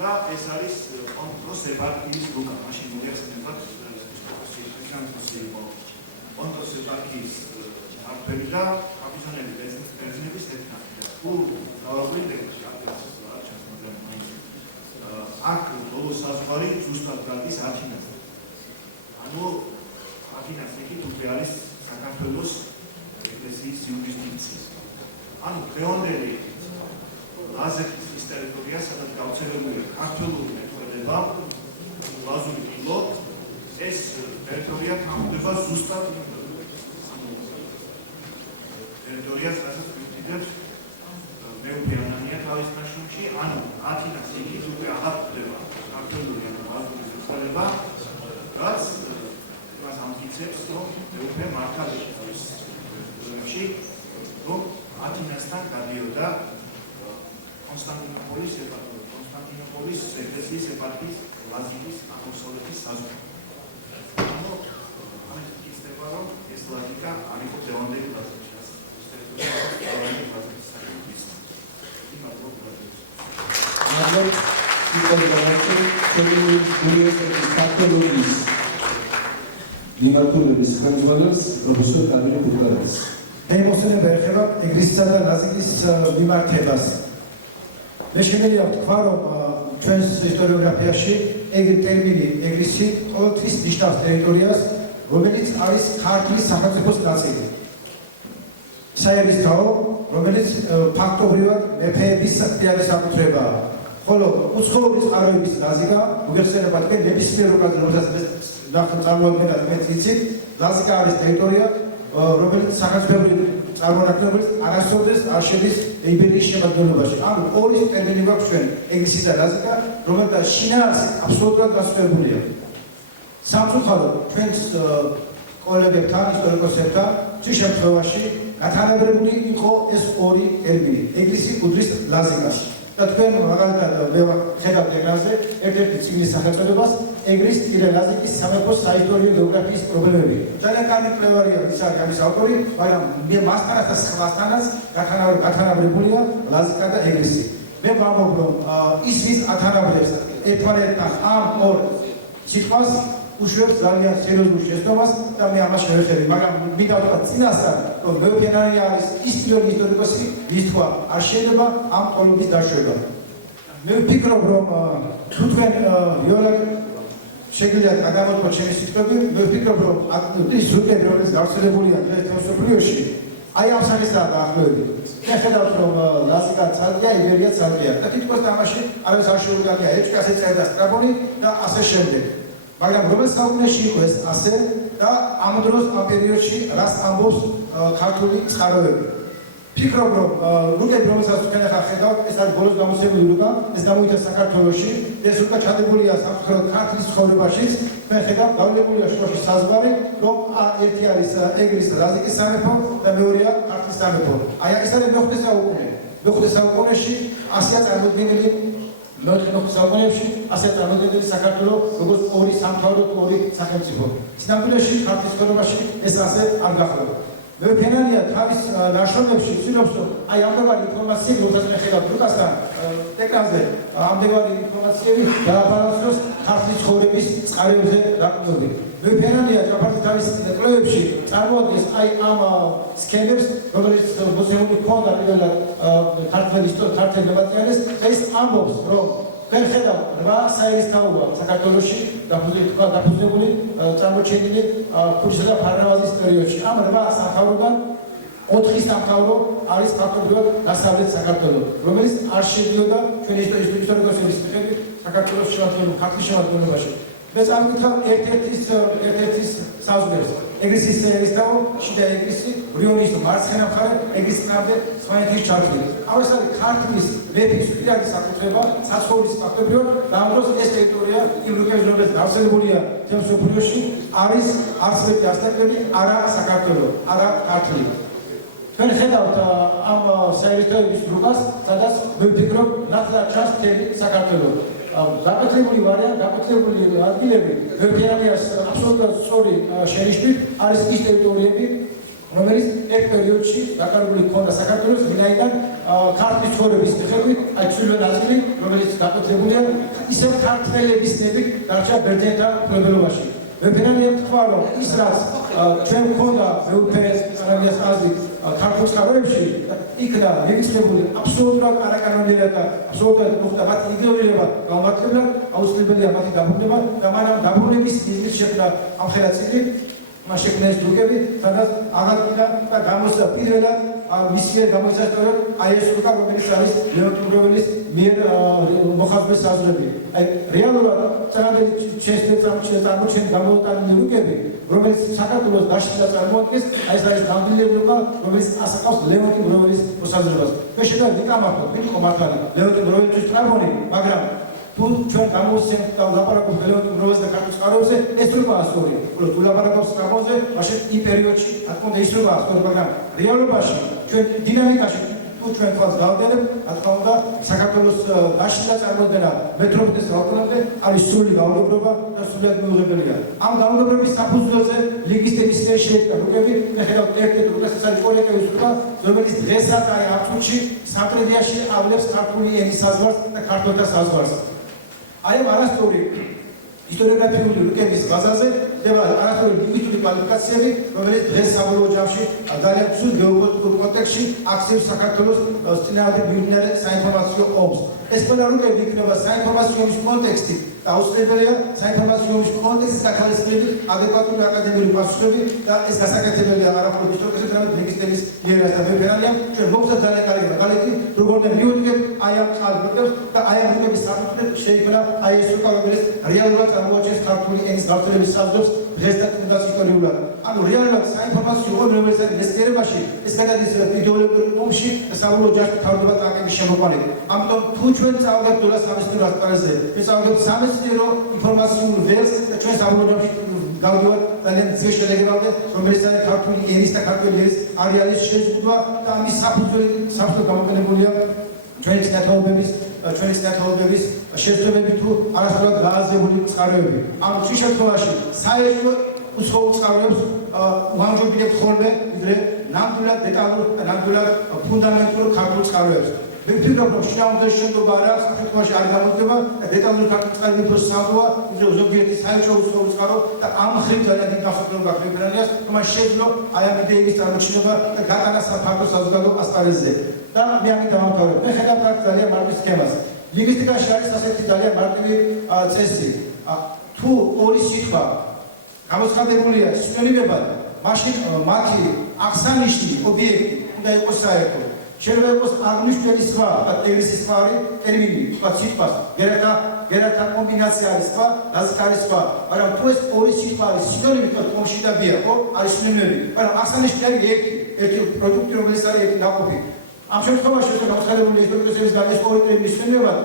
და ეს არის კონტროს ეპარტიის რუკა, მაშინ მოიხსენებათ კონტროლს ეპარქიის მართველი და კაპიტანები ბენზინების ერთნახი. თუ დავაკვირდებით აქ ბოლო საზღვარი ზუსტად გადის ათინაზე. ანუ ათინას იქით უკვე არის საქართველოს ეკლესიის იურისდიქციის. ანუ დღევანდელი ლაზეთის ტერიტორია, სადაც გავრცელებულია ქართული მეტყველება, ლაზური კილო, ეს ტერიტორია თანხმდება ზუსტად ტერიტორიას, რასაც გვიხდით მეუფე ანანია თავის ნაშრომში, ანუ ათინას იქით უკვე აღარ გვხვდება ქართული ან ლაზური მეტყველება, რაც მას ამტკიცებს, რომ მეუფე მართალია თავის ნაშრომში, რომ ათინასთან გადიოდა კონსტანტინოპოლის ეკლესიის ეპარქიის ლაზიკის აღმოსავლეთის საზღვარი. ანუ ამით იცნება, რომ ეს ლაზიკა არ იყო დღევანდელი ლაზიკა. მიმართულების ხელმძღვანელს პროფესორ კარლო კუტარეს. ემოსიონები ეხება ეგრისისა და ლაზიკის მიმართებას. მე შემიძლია ვთქვა, რომ ჩვენს ისტორიოგრაფიაში ტერმინი ეგრისი ყოველთვის ნიშნავს ტერიტორიას, რომელიც არის ქართლის სახელმწიფოს ნაწილი. საერისთავო, რომელიც ფაქტობრივად მეფეების პირადი საკუთრებაა. ხოლო უცხოური წყაროების ლაზიკა უგეხსენებათ, რომ ნებისმიერ უკაზე, რომელსაც წარმოადგენთ მეც იცით, ლაზიკა არის ტერიტორია, რომელიც სახელმწიფოებრივი წარმონაქმნებით არასოდეს არ შედის იბერიის შემადგენლობაში. ანუ ორი ტერმინი გვაქვს ჩვენ, ეგრისი და ლაზიკა, რომელთა შინაარსი აბსოლუტურად გასხვავებულია. სამწუხაროდ ჩვენს კოლეგებთან, ისტორიკოსებთან წინ შემთხვევაში გათანაბრებული იყო ეს ორი ტერმინი, ეგრისი უდრის ლაზიკას. და თქვენ მაგალითად მე ხედავთ ეკრანზე ერთ-ერთი წიგნის სახელწოდებას ეგრის ლაზიკის სამეფოს საისტორიო გეოგრაფიის პრობლემები. ძალიან კარგი კვლევარია ის არის ამის ავტორი, მაგრამ მასთანაც და სხვასთანაც გათანაბრებულია ლაზიკა და ეგრისი. მე ვამბობ, რომ ის ვის ათანაბრებს ერთმანეთთან ამ ორ სიტყვას უშვებს ძალიან სერიოზულ შეცდომას და მე ამას შევეხები, მაგრამ მინდა ვთქვა წინასწარ, რომ მეუფენანი არის ის პირველი ისტორიკოსი, ვის თქვა არ შეიძლება ამ ტოლობის დაშვება. მე ვფიქრობ, რომ თუ თქვენ იოლად შეგიძლიათ გადამოთქვათ ჩემი სიტყვები, მე ვფიქრობ, რომ ის რუკები, რომელიც გავრცელებულია დღეს მსოფლიოში, აი ამ საკითხაა დაახლოებით. მე ხედავთ, რომ ლაზიკა ცალკეა, იბერია ცალკეა და თითქოს თამაში არავის არ შეუძლია ეჭვას ეწერა სტრაბონი და ასე შემდეგ. მაგრამ რომელ საუკუნეში იყო ეს ასე და ამ დროს ამ პერიოდში რას ამბობს ქართული წყაროები. ფიქრობ, რომ რუკები, რომელსაც თქვენ ახლა ხედავთ, ეს არის ბოლოს გამოსებული რუკა, ეს გამოვიდა საქართველოში, ეს რუკა ჩადებულია საქართველოს ქართლის ცხოვრებაშიც, თქვენ ხედავთ, გავლებულია შუაში საზღვარი, რომ ერთი არის ეგრის ლაზიკის სამეფო და მეორეა ქართლის სამეფო. აი ეს არის მეხუთე საუკუნე. მეხუთე საუკუნეში ასეა წარმოდგენილი მეოთხე საუკუნეებში ასეა წარმოდგენილი საქართველოს როგორც ორი სამთავრო თუ ორი სახელმწიფო. სინამდვილეში ქართლის ცხოვრებაში ეს ასე არ გახდა. მეუფენანია თავის ნაშრომებში ცდილობს, რომ აი ამდენივე ინფორმაციები, რომელსაც მე ხედავ რუკასთან ეკრანზე, ამდენივე ინფორმაციები დააბალანსოს ქართლის ცხოვრების წყაროებზე დაყრდნობით. მეუფენანია ჯაფარზე თავის კვლევებში წარმოადგენს აი ამ სქემებს, რომელიც მოცემული ჰქონდა პირველად ქართულ ნებატიანეს, ეს ამბობს, რომ თქვენ ხედავთ 8 საერისთავოა საქართველოში დაფუძნებული წარმოჩენილი ქუჩისა და ფარნავაზის პერიოდში. ამ 8 სამთავროდან 4 სამთავრო არის ფაქტობრივად დასავლეთ საქართველო, რომელიც არ შედიოდა ჩვენი ისტორიკოსების მიხედვით საქართველოს შემადგენლობაში, ქართლის შემადგენლობაში. მე წამოვიდე ერთ-ერთის საზღვრებს. ეგრისის საერისთავო, შიდა ეგრისი, რიონის მარცხენა მხარე, ეგრისამდე სვანეთის ჩარჩული. ამას არის ქართლის მეფის პირადი საკუთრება, საცხოვრის ფაქტობრივად და ამ დროს ეს ტერიტორია იმ რუკების, რომელიც გავრცელებულია მთელ მსოფლიოში, არის არსებითი ასაკები, არა საქართველო, არა ქართლი. თქვენ ხედავთ ამ საერისთავოების რუკას, სადაც მე ვფიქრობ, ნათლად ჩანს მთელი საქართველო. დაკეთებული ვარიანტი, დაკეთებული ადგილები, მეუფენანიას აბსოლუტურად სწორი შენიშვნით არის ის ტერიტორიები, რომელიც ერთ პერიოდში დაკარგული ჰქონდა საქართველოს, ვინაიდან ქართლის ცხოვრების მიხედვით, აი ცვლილ ნაწილი, რომელიც დაკეთებულია, ისევ ქართველების ნებით დარჩა ბერძენთა მფლობელობაში. მეფენანია თქვა რომ ის რაც ჩვენ გქონდა მეუფე არაბიას აზრით ქართულ წყაროებში იქნა რეგისტრირებული აბსოლუტურად არაკანონიერი და აბსოლუტურად მოხდა მათ იდეოლოგია გამართლება აუცილებელია მათი დაბრუნება და მანამ დაბრუნების მიზნით შექმნა ამხელა წილი მას შექმნა ეს დროგები სადაც აღადგინა და გამოსცა პირველად მისიერ გამოიწვია რომ აი ეს რუკა რომელიც არის ლეონტუროველის მიერ მოხაზბის საზრები აი რეალურად წარადელი წარმოჩენ გამოტანილი რუკები რომელიც საქართველოს დაშლა წარმოადგენს აი ეს არის ნამდვილი რუკა რომელიც ასაკავს ლეონტი ბროველის მოსაზრებას მე შედა ვიკამართო ვიყო მართალი ლეონტი ბროველის ტრამონი მაგრამ თუ ჩვენ გამოვსცემთ და ვლაპარაკობთ ლეონტი ბროველის და ქართულ წყაროებზე ეს რუკაა სწორი თუ ვლაპარაკობთ ტრამონზე მაშინ იმ პერიოდში რა თქმა უნდა ის რუკაა სწორი მაგრამ რეალობაში ჩვენ დინამიკაში თუ ჩვენ თვალს გავდერებთ რა თქმა უნდა საქართველოს დაშლა წარმოადგენა მეტროპოლის რაიონამდე არის სრული გაუგებრობა და სრულად მიუღებელია ამ გაუგებრობის საფუძველზე ლიგის ტენისის შეიქმნა რუკები მე ხედავთ ერთ-ერთ რუკას ეს არის კოლექტივის რუკა რომელიც დღესაც აი აფრიკაში სამტრედიაში ავლებს ქართული ენის საზღვარს და ქართულთა საზღვარს აი ამ არასწორი ისტორიოგრაფიული რუკების ბაზაზე ხდება არასწორი ლინგვისტური კვალიფიკაციები, რომელიც დღეს საბოლოო ჯამში ძალიან ცუდ გეოპოლიტიკურ კონტექსტში აქცევს საქართველოს წინააღმდეგ მიმდინარე საინფორმაციო ომს. ეს ყველა რუკები იქნება საინფორმაციო ომის კონტექსტი და აუცილებელია საინფორმაციო ომის კონტექსტის დახალისწინებით ადეკვატური აკადემიური პასუხები და ეს გასაკეთებელია არაფრობის ისტორიასთან და ლინგვისტების მიერაც და მეფერალია ჩვენ მოხდა ძალიან კარგი მაგალითი როგორ მივიდგეთ აი ამ წყალბურთებს და აი ამ რუკების საფუძვლად შეიქმნა აი ეს რუკა რომელიც რეალურად წარმოაჩენს ქართული ენის გავრცელების საზრდოობს დღეს და თუნდაც ისტორიულად ანუ რეალურად საინფორმაციო ომი რომელიც არის მესკერებაში ეს გადადის იდეოლოგიურ ომში და საბოლოო ჯამში თავდება ტანკების შემოყვანით ამიტომ თუ ჩვენ წავდგებთ 213 ასპარეზზე ეს წავდგებთ სამეცნიერო ინფორმაციულ ველს და ჩვენ საბოლოო ჯამში გავდივართ ძალიან ძვირ შედეგებამდე რომელიც არის ქართული ენის და ქართული ენის არეალის შეზღუდვა და ამის საფუძვლად გამოყენებულია ჩვენი ცნათაობების შეცდომები თუ არასწორად გააზრებული წყაროები ამ შემთხვევაში საერთო უცხოურ წყაროებს ვამჯობინებთ ხოლმე ვიდრე ნამდვილად დეტალურ და ნამდვილად ფუნდამენტურ ქართულ წყაროებს მე ვფიქრობ რომ შეამოწმოს შემდგომ არა საქართველოში არ გამოდგება დეტალური ქართული წყაროები უფრო სამოა ვიდრე ზოგიერთი საერთო უცხოურ წყარო და ამ ხრივ ძალიან დიდი გასაკვირვება გაგებრანიას რომ შეძლო აი ამ იდეების წარმოჩინება და გატანა საფართო საზოგადო ასპარეზზე და მე ამით დავამთავრებ მე ხედავთ აქ ძალიან მარტივ სქემას ლინგვისტიკაში არის ასეთი ძალიან მარტივი წესი თუ ორი სიტყვა გამოცხადებულია სინონიმებად მაშინ მათი აღსანიშნი ობიექტი უნდა იყოს საერთო შეიძლება იყოს აღნიშნული სხვა და ტერმინის სხვა ტერმინი სხვა სიტყვას გერათა კომბინაცია არის სხვა რაზეც არის სხვა მაგრამ თუ ეს ორი სიტყვა არის სინონიმი და კომშიდაბია ხო არის სინონიმები მაგრამ აღსანიშნი არის ერთი პროდუქტი რომელიც არის ერთი ნაყოფი ამ შემთხვევაში ეს გამოცხადებული ისტორიოსების ეს ორი ტერმინი სინონიმებად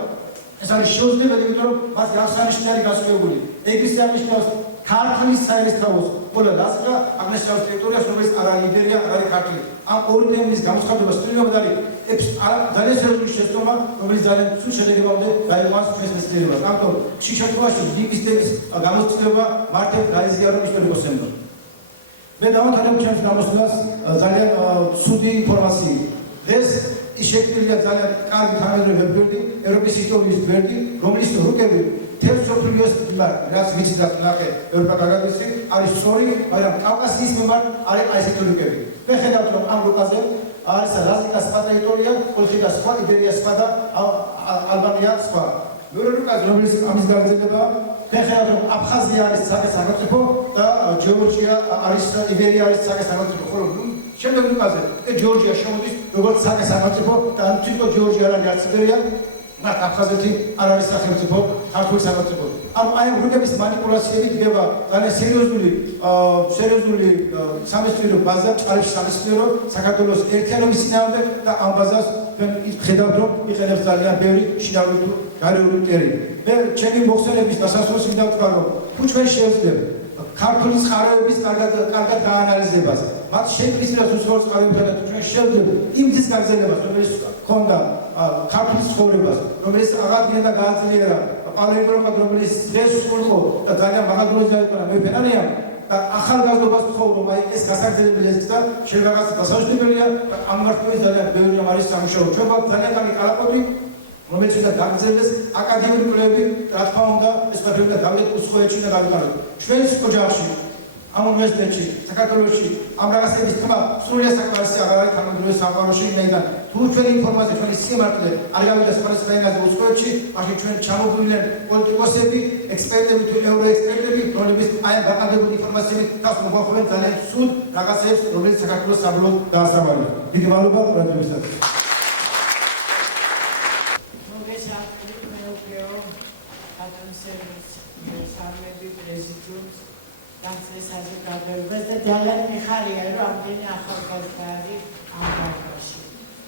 ეს არის შეუძლებელი იმიტომ რომ მათი აღსანიშნი არის გასწორებული ეგ ის აღნიშნავს ქართლის საერისთავოს ყველა დასწრა აგნესიავის ტერიტორიას რომელიც არ არის იდერია არ არის ქართული ამ ორი ტერმინის გამოცხადება სტრუქტურულად არის ძალიან სერიოზული შეცდომა რომელიც ძალიან ცუდ შედეგებამდე დაიყვანს ჩვენს მეცნიერებას ამიტომ ხშირ შემთხვევაში ლინგვისტების გამოცდილება მარტივ გაიზიარო ისტორიკოსებმა მე დავამთავრებ ჩემს გამოსვლას ძალიან ცუდი ინფორმაციით დღეს ის შექმნილია ძალიან კარგი თანამედროვე ვებგვერდი ევროპის ისტორიის გვერდი რომლის რუკები თემსოფლიოს მიმართ რაც ვიცი და ნახე ევროპა გაგაგიცი არის სწორი მაგრამ კავკასიის მიმართ არის აი ესეთი რუკები მე ხედავთ რომ ამ რუკაზე არის რაზიკა სხვა ტერიტორია პოლიტიკა სხვა იბერია სხვა და ალბანია სხვა მეორე რუკაზე რომელიც ამის გაგრძელება მე ხედავთ რომ აფხაზია არის სახელმწიფო და ჯორჯია არის იბერია არის სახელმწიფო ხოლო შემდეგ რუკაზე ჯორჯია შემოდის როგორც სახელმწიფო და თვითონ ჯორჯია არის არც იბერია მათ აფხაზეთი არ არის სახელმწიფო ქართული სახელმწიფო ამ აი რუკების მანიპულაციები დგება ძალიან სერიოზული სამეცნიერო ბაზა ჭარბი სამეცნიერო საქართველოს ერთიანობის წინააღმდეგ და ამ ბაზას ხედავთ რომ იყენებს ძალიან ბევრი შინაური თუ გარეული ტერმინი მე ჩემი მოხსენების დასასრულს მინდა ვთქვა რომ თუ ჩვენ შევძლებთ ქართული წყაროების კარგად გაანალიზებას მათ შეფისრას უცხოურ წყაროებთან და თუ ჩვენ შევძლებთ იმ ძის გაგრძელებას რომელიც ჰქონდა ქართული ცხოვრებას რომელიც აღადგინა და გააძლიერა პავლე რომელიც დღეს სულყო და ძალიან მაგალითად გაიყარა მეფენარია და ახალგაზრდობას ცხოვრობ აი ეს გასაგრძელებელი ეს და შეიძლება გასაშვებელია და ამ მარტივად ძალიან ბევრი არის სამუშაო ჩვენ გვაქვს ძალიან კარგი კალაპოტი რომელიც უნდა გაგრძელდეს აკადემიური კვლევები, რა თქმა უნდა, ეს ყველაფერი უნდა გავიდეთ უცხოეთში და გავიყაროთ. ჩვენს ოჯახში, ამ უნივერსიტეტში, საქართველოში ამ რაღაცების თემა სრულიად საკმარისი არ არის თანამედროვე სამყაროში, მაგრამ თუ ჩვენი ინფორმაცია, ჩვენი სიმართლე არ გავიდა სხვადასხვა ენაზე უცხოეთში, მაშინ ჩვენ ჩამოგვივლენ პოლიტიკოსები, ექსპერტები თუ ევროექსპერტები, რომლებიც აი ამ გაყიდებული ინფორმაციით თავს მოგვახმარებენ ძალიან ცუდ რაღაცებს, რომელიც საქართველოს საბოლოოდ დაასაბამებია. დიდი მადლობა ყურადღებისთვის. და ძალიან მიხარია რომ ამდენი ახალგაზრდა არის ამ დარგში.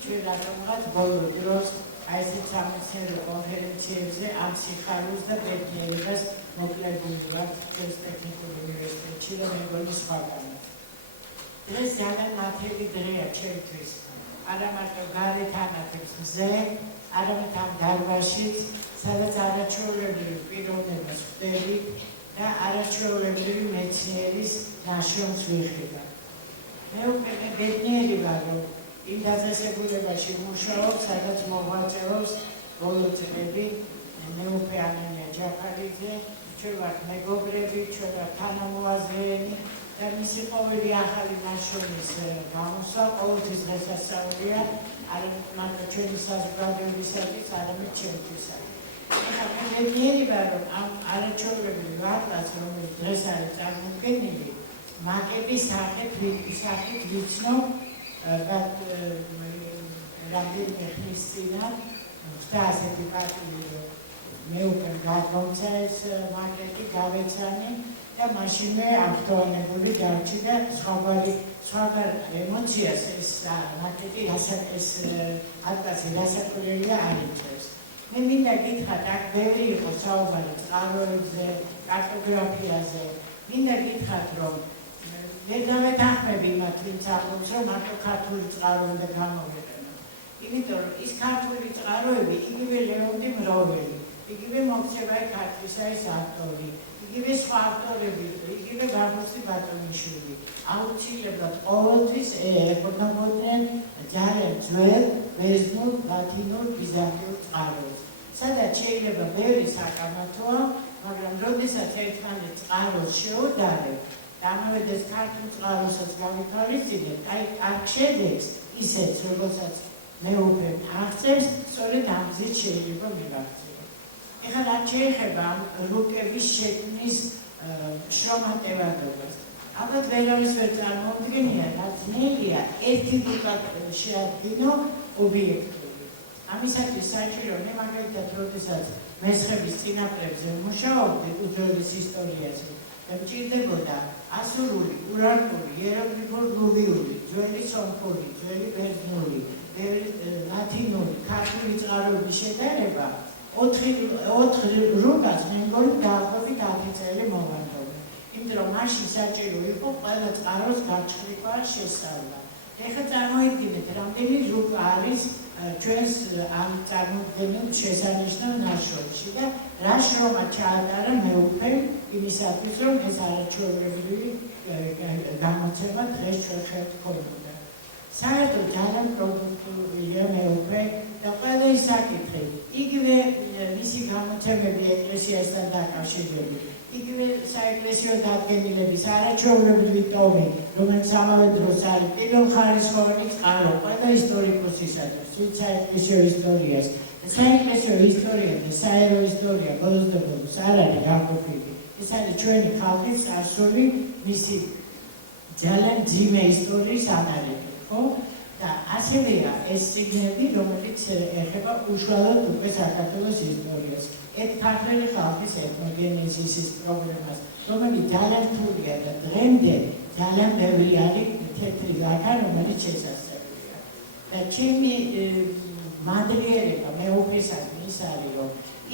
ჩვენ რატომღაც ბოლო დროს აი ეს სამეცნიერო კონფერენციებზე ამ სიხარულს და ბედნიერებას მოკლებული ვართ ჩვენს ტექნიკურ უნივერსიტეტში და მე მგონი სხვაგანაც. დღეს ძალიან მართალი დღეა ჩვენთვის. არა მარტო გარეთ ანათებს მზე, არამედ ამ დარბაზშიც, სადაც არაჩვეულებრივი პიროვნებას ვხვდებით და არაჩვეულებრივი მეცნიერის ნაშრომს ვიხილავ. მე უკვე ბედნიერი ვარ, რომ იმ დაწესებულებაში მუშაობ, სადაც მოღვაწეობს ბოლო წლები მეუფე ანანია ჯაფარიძე, ჩვენ ვართ მეგობრები, ჩვენ ვართ თანამოაზრეები და მისი ყოველი ახალი ნაშრომის გამოსვლა ყოველთვის დღესასწაულია, არამედ მარტო ჩვენი საზოგადოებისათვის, არამედ ჩვენთვისაც. მე ბედნიერი ვარ, რომ ამ არაჩვეულებრივ ვარდას, რომელიც დღეს არის წარმოდგენილი, მაკების სახით ვიცნობ რამდენიმე ხნის წინათ, და ასეთი პარტიული, რომ მე უკვე გადმოცა ეს მაკეტი, გავეცანი და მაშინვე აღდგენებული დარჩი და სხვაგან ემოციას ეს მაკეტი ეს ატკაცი დასაკვირველია არ იწევს. მე მინდა გითხრათ, აქ ბევრი იყო საუბარი წყაროებზე, კარტოგრაფიაზე. მინდა გითხრათ, რომ ვერ დავეთანხმები იმათ, ვინც ამბობს, რომ მარტო ქართული წყარო უნდა გამოვიყენო. იმიტომ რომ ის ქართული წყაროები, იგივე ლეონტი მროველი, იგივე მოქცევაი ქართლისა ეს ავტორი, იგივე სხვა ავტორები, იგივე გაბურსი ბატონიშვილი, აუცილებლად ყოველთვის ეყრდნობოდნენ ძალიან ძველ, ბერძნულ, ლათინურ, ბიზანტიურ წყაროებს. სადაც შეიძლება ბევრი საკამათოა, მაგრამ როდესაც ერთმანეთს წყაროს შევუდარებთ, და ამავე ქართულ წყაროსაც გავითვალისწინებთ, აი აქ შედეგს ისეც, როგორცაც მეუფე აღწევს, სწორედ ამ გზით შეიძლება მივახცევოთ. ეხლა რაც შეეხება ამ რუკების შექმნის შრომატევადობას. ალბათ ვერავის ვერ წარმოუდგენია, რაც ძნელია ერთი რუკად შეადგინო ობიექტური. ამისათვის საჭირო, მე მაგალითად, როდესაც მესხების წინაპრებზე მუშაობდი უძველეს ისტორიაზე, მჭირდებოდა ასურული, ურარტული, იეროგლიფურ-ლუვიური, ძველი სომხური, ძველი ბერძნული, ლათინური, ქართული წყაროების შედარება 4 რუკას მე მგონი დაახლოებით 10 წელი მოვანდომა. იმიტომ რომ მაშინ საჭირო იყო ყველა წყაროს გაჩხრიკვა, შესწავლა. ეხლა წარმოიდგინეთ, რამდენი რუკა არის ჩვენს ამ წარმოდგენილ შესანიშნავ ნაშრომში და რა შრომა ჩაატარა მეუფემ იმისათვის, რომ ეს არაჩვეულებრივი გამოცემა დღეს ჩვენ ხელთ გქონოდა. საერთოდ ძალიან პროდუქტიულია მეუფე და ყველა ის საკითხი, იგივე მისი გამოცემები ეკლესიასთან დაკავშირებით, იგივე საეკლესიო დადგენილების არაჩვეულებრივი ტომი, რომელიც ამავე დროს არის პირველხარისხოვანი წყარო ყველა ისტორიკოსისათვის, ვინც საეკლესიო ისტორიას, საეკლესიო ისტორია და საერო ისტორია ბოლოს და ბოლოს არ არის გაყოფილი. ეს არის ჩვენი ხალხის წარსული, მისი ძალიან ძიმე ისტორიის ანალიზი, ხო? და ასევეა ეს წიგნები, რომელიც ეხება უშუალოდ უკვე საქართველოს ისტორიას. ქართველი ხალხის ეთნოგენეზისის პრობლემას, რომელიც ძალიან რთულია და დღემდე ძალიან ბევრი არის თეთრი ლაქა, რომელიც შესაძლებელია. და ჩემი მადლიერება მეუფესადმი ის არის, რომ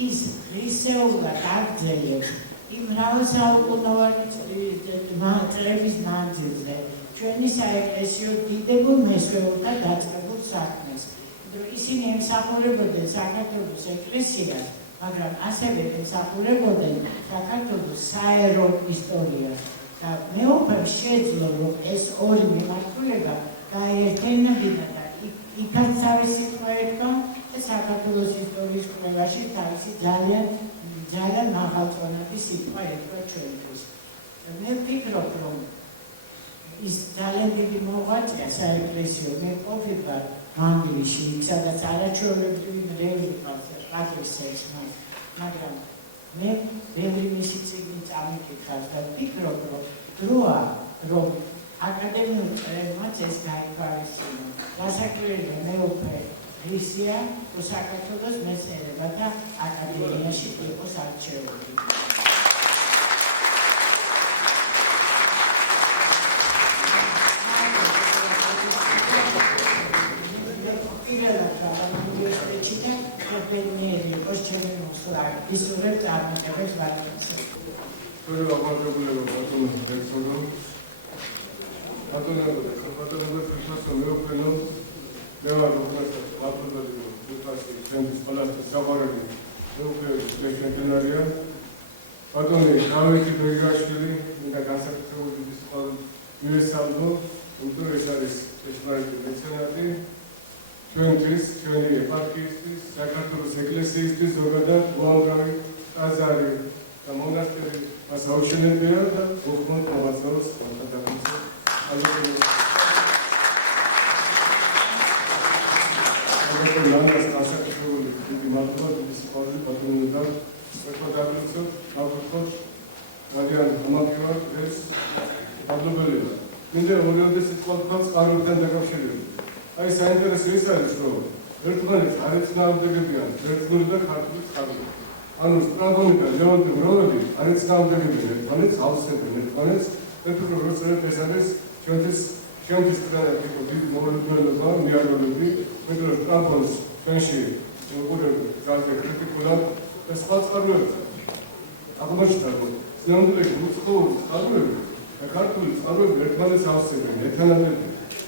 ის ღირსეულად აგრძელებს იმ მრავალსაუკუნოვანი წლების მანძილზე ჩვენი საეკლესიო დიდებულ მესვეულთა დაწყებულ საქმეს. ისინი ემსახურებოდნენ საქართველოს ეკლესიას, მაგრამ ასევე ემსახურებოდნენ საქართველოს საერო ისტორიას. და მეუფემ შეძლო, რომ ეს ორი მიმართულება გაერთიანებინა და იქაც თავისი სიტყვა ერქვა და საქართველოს ისტორიის კვლევაში თავისი ძალიან მაღალწონების სიტყვა ერქვა ჩვენთვის. მე ვფიქრობ, რომ ის ძალიან დიდი მოღვაწეა საეკლესიო. მე ყოფილვარ მანგლისში, იქ სადაც არაჩვეულებრივი მრევლი ყაზებს, მაგრამ მე ბევრი მისი წიგნი წამიკითხავს და ვფიქრობ, რომ დროა, რომ აკადემიურ წრეებმაც ეს გაითვალისწინონ. გასაკვირია მეუფე ღირსია, რომ საქართველოს მეცნიერებათა აკადემიაში იყოს არჩეული. ისურვებ წარმატებებს ვაკეთებ. Sorry, I'm not able to go to the next one. I don't know what the first one will be. There are because changes the suburb. Station area. Not only how it is actually in the concept of this called US Salvo, into nationality. 20 eparchies, Sakatoros Ecclesiastes, Ogada, Wangari, Azari, the monastery, as ocean and the other, Oakmont, Amazos, and the I signed the suicide show. Earthquake, Arizona, the Libyan, Earthquake, Hartwig, and Stravonica, John the Brody, Arizona, the Libyan, on its house and on its Earthquake, Pesaris, Chantis, people did more than the near Olympic, with Strabos, Fenshi, the critical, the spots are good. Abushtago, Snowflake, schools, Abu, the cartoons, Abu, Earthquake's house, and Eternal.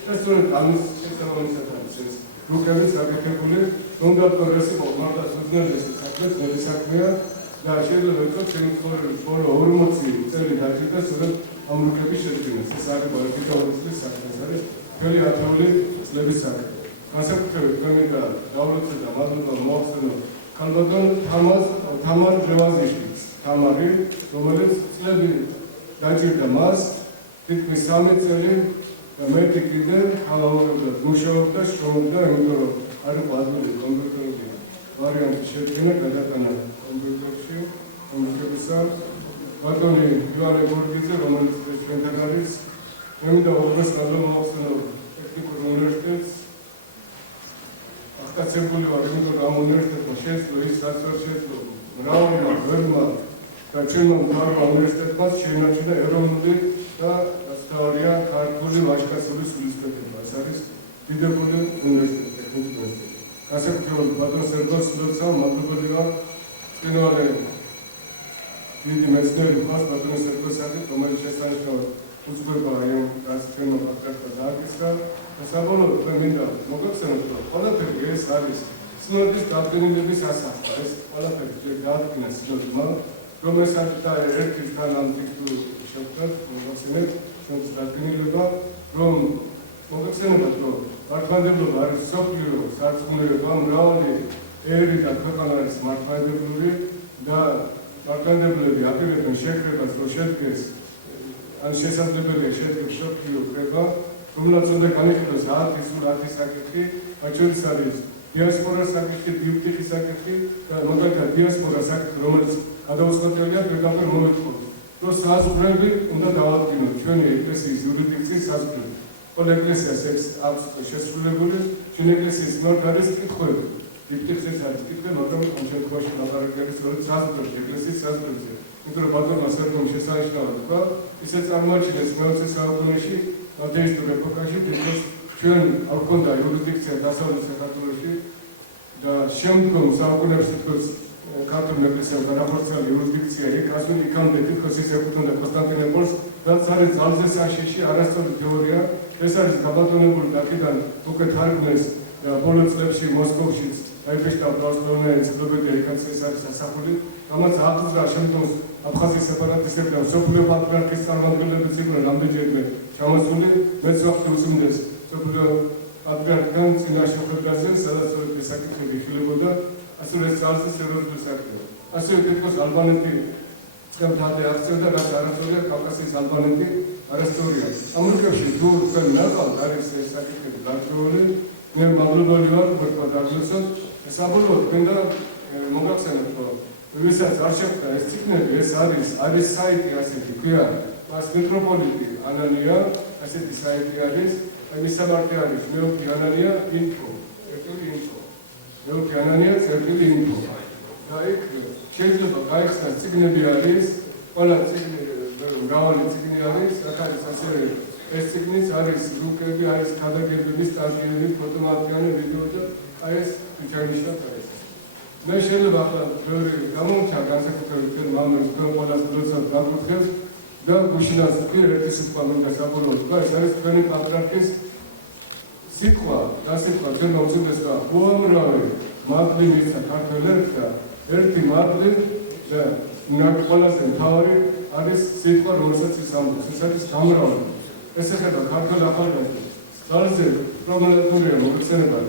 Restaurant Amis says, look at this agriculture, don't that progressive or not as well as success, very sacrifice, the share of the change for Ormotsi, selling Hajika, so that Amrukabish, Society Political Success, very attractive, Slavisak, concept Kamika, Dawlat, the Madu, Moxon, Kalbaton, Tamar, Revazish, Tamari, Somalis, Slavi, Dajir Damas, Tik Summit, the medic leader, how the Busho, the strong, the Arabadu, computer, variant Shetina, Kadatana, computer, computer, not only you are a good user, Roman Spentagaris, and the August Alum of technical universities. After several Ramoners, the Sheds, Louis Sasser, Rauna, Verma, the Chino Marva University, China, Aeronautic, Astoria, Karpuli, Vashkasuri, Sulis, Didapuli, University. Kasapur, Patro Sergos, Lutsa, Matubuliva, Spinole, Didi Metzner, Patro Sergos, Commercial, Uzbek, Transfer of Pakistan, Sabolo, Femina, Mokosan, all of the grace service. Snow is talking in the Sasa, all of the darkness, not Romesata, electric canal to shelter, vaccinate, since Latinilba, Rome, Mokosan, Arpandable, Sopio, Satsumir, Rauli, Eri, Akapana, Smart Finder, the Arpandable, the Apple and Shaker, and social case, and Shesabele, Shaker, Shopio, Kreba, from the connectors, artists, actually service. Diaspora sakiti, beauty sakiti, the local diaspora sakiti, Romans, others got the other government moment. Those has private in the Dawat, Chuni, Ecclesias, Jurisdictions, Husband, all Ecclesias, sex, ups, successful level, Chunecles is not arrested. If this is a sticker, not a conscious question of our Ecclesias, Ecclesias, Husband, into the bottom of certain Shesai, he says, I'm much less, smells South Malaysia, not days to repercussion, because ჩვენ არ გქონდა იურისდიქცია დასავლეთ საქართველოში და შემდგომ საუკუნეებს ქართულ ეკლესიამ განახორციელა იურისდიქცია იქ ასული იქამდე თითქოს ის ეკუთვნოდა კონსტანტინოპოლს რაც არის ძალზე საშიში არასწორი თეორია ეს არის გაბატონებული აქედან უკვე თარგმნეს ბოლო წლებში მოსკოვშიც აიფეშტა პროსტონეის კლუბები იქაც ეს არის სასახული რამაც ახლდა შემდგომ აფხაზის სეპარატისტებთან სოფლიო პატრიარქის წარმომადგენლების იქნა რამდენჯერმე ჩამოსული მეც ვახშობ უმდეს Sobrio პატრიარქთან წინა შეხვედრაზე, სადაც ეს საკითხები იხილებოდა, ასევე ეს ძალზე სერიოზული საკითხია. ასევე თითქოს ალბანეთი თადე აღწევდა, რაც არასწორია, კავკასიის ალბანეთი არასწორია. ამ რიგებში თუ თქვენ ნახავთ არის ეს საკითხები დარწმუნებული, მე მადლობელი ვარ, თქვენ დაგლოცოთ. საბოლოოდ გვინდა მოგახსენოთ, რომ ვისაც არ შეხვდა ეს ციგნები, ეს არის საიტი ასეთი, ქვია მას მეტროპოლიტი ანანია, ასეთი საიტი არის, აი მისამართი არის მეოთხე ანანია info, info. მეოთხე ანანია info. და იქ შეიძლება გაიხსნას ციგნები არის, ყველა ციგნი, მრავალი ციგნი არის, აქ არის ასევე ეს ციგნიც არის რუკები, არის ქადაგებები, სტატიები, ფოტომატიანე, ვიდეო და აი ეს ვიჩვენიშნოთ ეს. მე შეიძლება ახლა ბევრი გამომჩა განსაკუთრებით თქვენ მამებს, თქვენ ყველას როდესაც გაგუთხებს და გუშინას თქვენ ერთი სიტყვა მინდა საბოლოოდ თქვა, ეს არის თქვენი პატრიარქის სიტყვა, დასიტყვა ჩვენ მომწონდეს და უამრავი მადლი მისცა ქართველებს და ერთი მადლი და ყველაზე მთავარი არის სიტყვა, რომელსაც ის ამბობს, ეს არის გამრავლება. ეს ეხება ქართველ ახალგაზრდებს. ძალზე პრობლემატურია მოხსენება.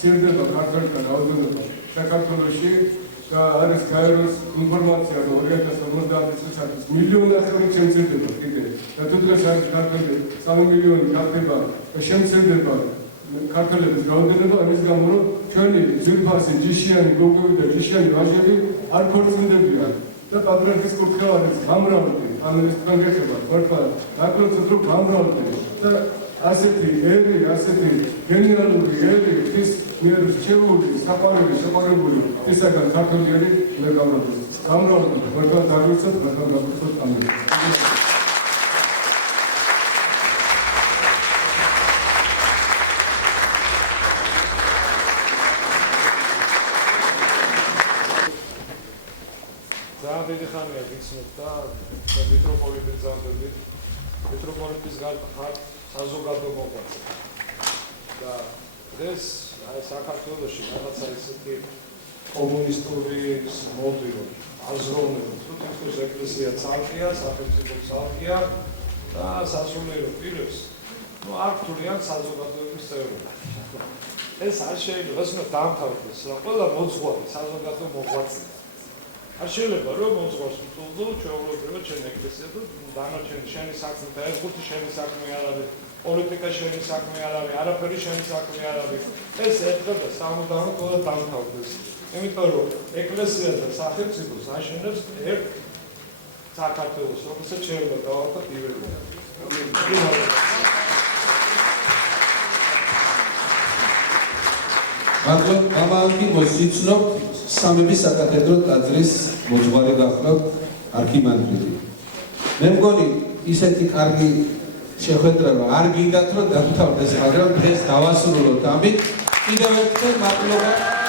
ცირდება ქართველთა რაოდენობა საქართველოში და არის გაეროს ინფორმაცია, რომ 2050 წელს მილიონი ახალი შემცირდება კიდე. და თუ დღეს არის ქართველი 3 მილიონი გახდება და შემცირდება ქართველების რაოდენობა, ამის გამო რომ ჩვენი ძვირფასი ჯიშიანი გოგოები და ჯიშიანი ვაჟები არ ქორწინდებიან. და პატრიარქის კურთხევა არის გამრავლდი, ამის თქვენ გეხებათ, ვერტყვა დაგლოცოთ, რომ გამრავლდი და ასეთი ერი, ასეთი გენერალური ერი, ის მიერ რჩეული, საყვარელი ისაგან ქართველი მე გამრავლდი. გამრავლდი, ვერტყვა დაგლოცოთ, ვერტყვა დაგლოცოთ ამის. დიდი ხანია გიცნობ და მეტროპოლიტის ზამთრობით მეტროპოლიტის გარდა საზოგადო მოღვაწე და დღეს აი საქართველოში რაღაცა ისეთი კომუნისტური მოდიო აზროვნება თუ თითქოს ეკლესია ცალკეა, სახელმწიფო ცალკეა და სასულიერო პირებს არ ქთულიან საზოგადოების წევრობა. ეს არ შეიძლება ეს უნდა დაამთავრდეს რა ყველა მოძღვარი საზოგადო მოღვაწე არ შეიძლება რომ მოძღვარს ვთულდო ჩვეულებრივად შენ ეკლესია და დანარჩენი შენი საქმე და ეს ხუთი შენი საქმე არ არის პოლიტიკა შენი საქმე არ არის არაფერი შენი საქმე არ არის ეს ერთხელ და სამუდამოდ ყველა დამთავრდეს იმიტომ რომ ეკლესია და სახელმწიფოს აშენებს ერთ საქართველოს რომელსაც შეიძლება დავარქვათ ივერია მადლობ გამალკი მოსიცნობ სამების საკათედრო ტაძრის მოძღვარი გახლავთ არქიმანდრიტი. მე მგონი ისეთი კარგი შეხვედრა არ გინდათ რომ დავთავრდეს, მაგრამ დღეს დავასრულოთ ამით. კიდევ ერთხელ მადლობა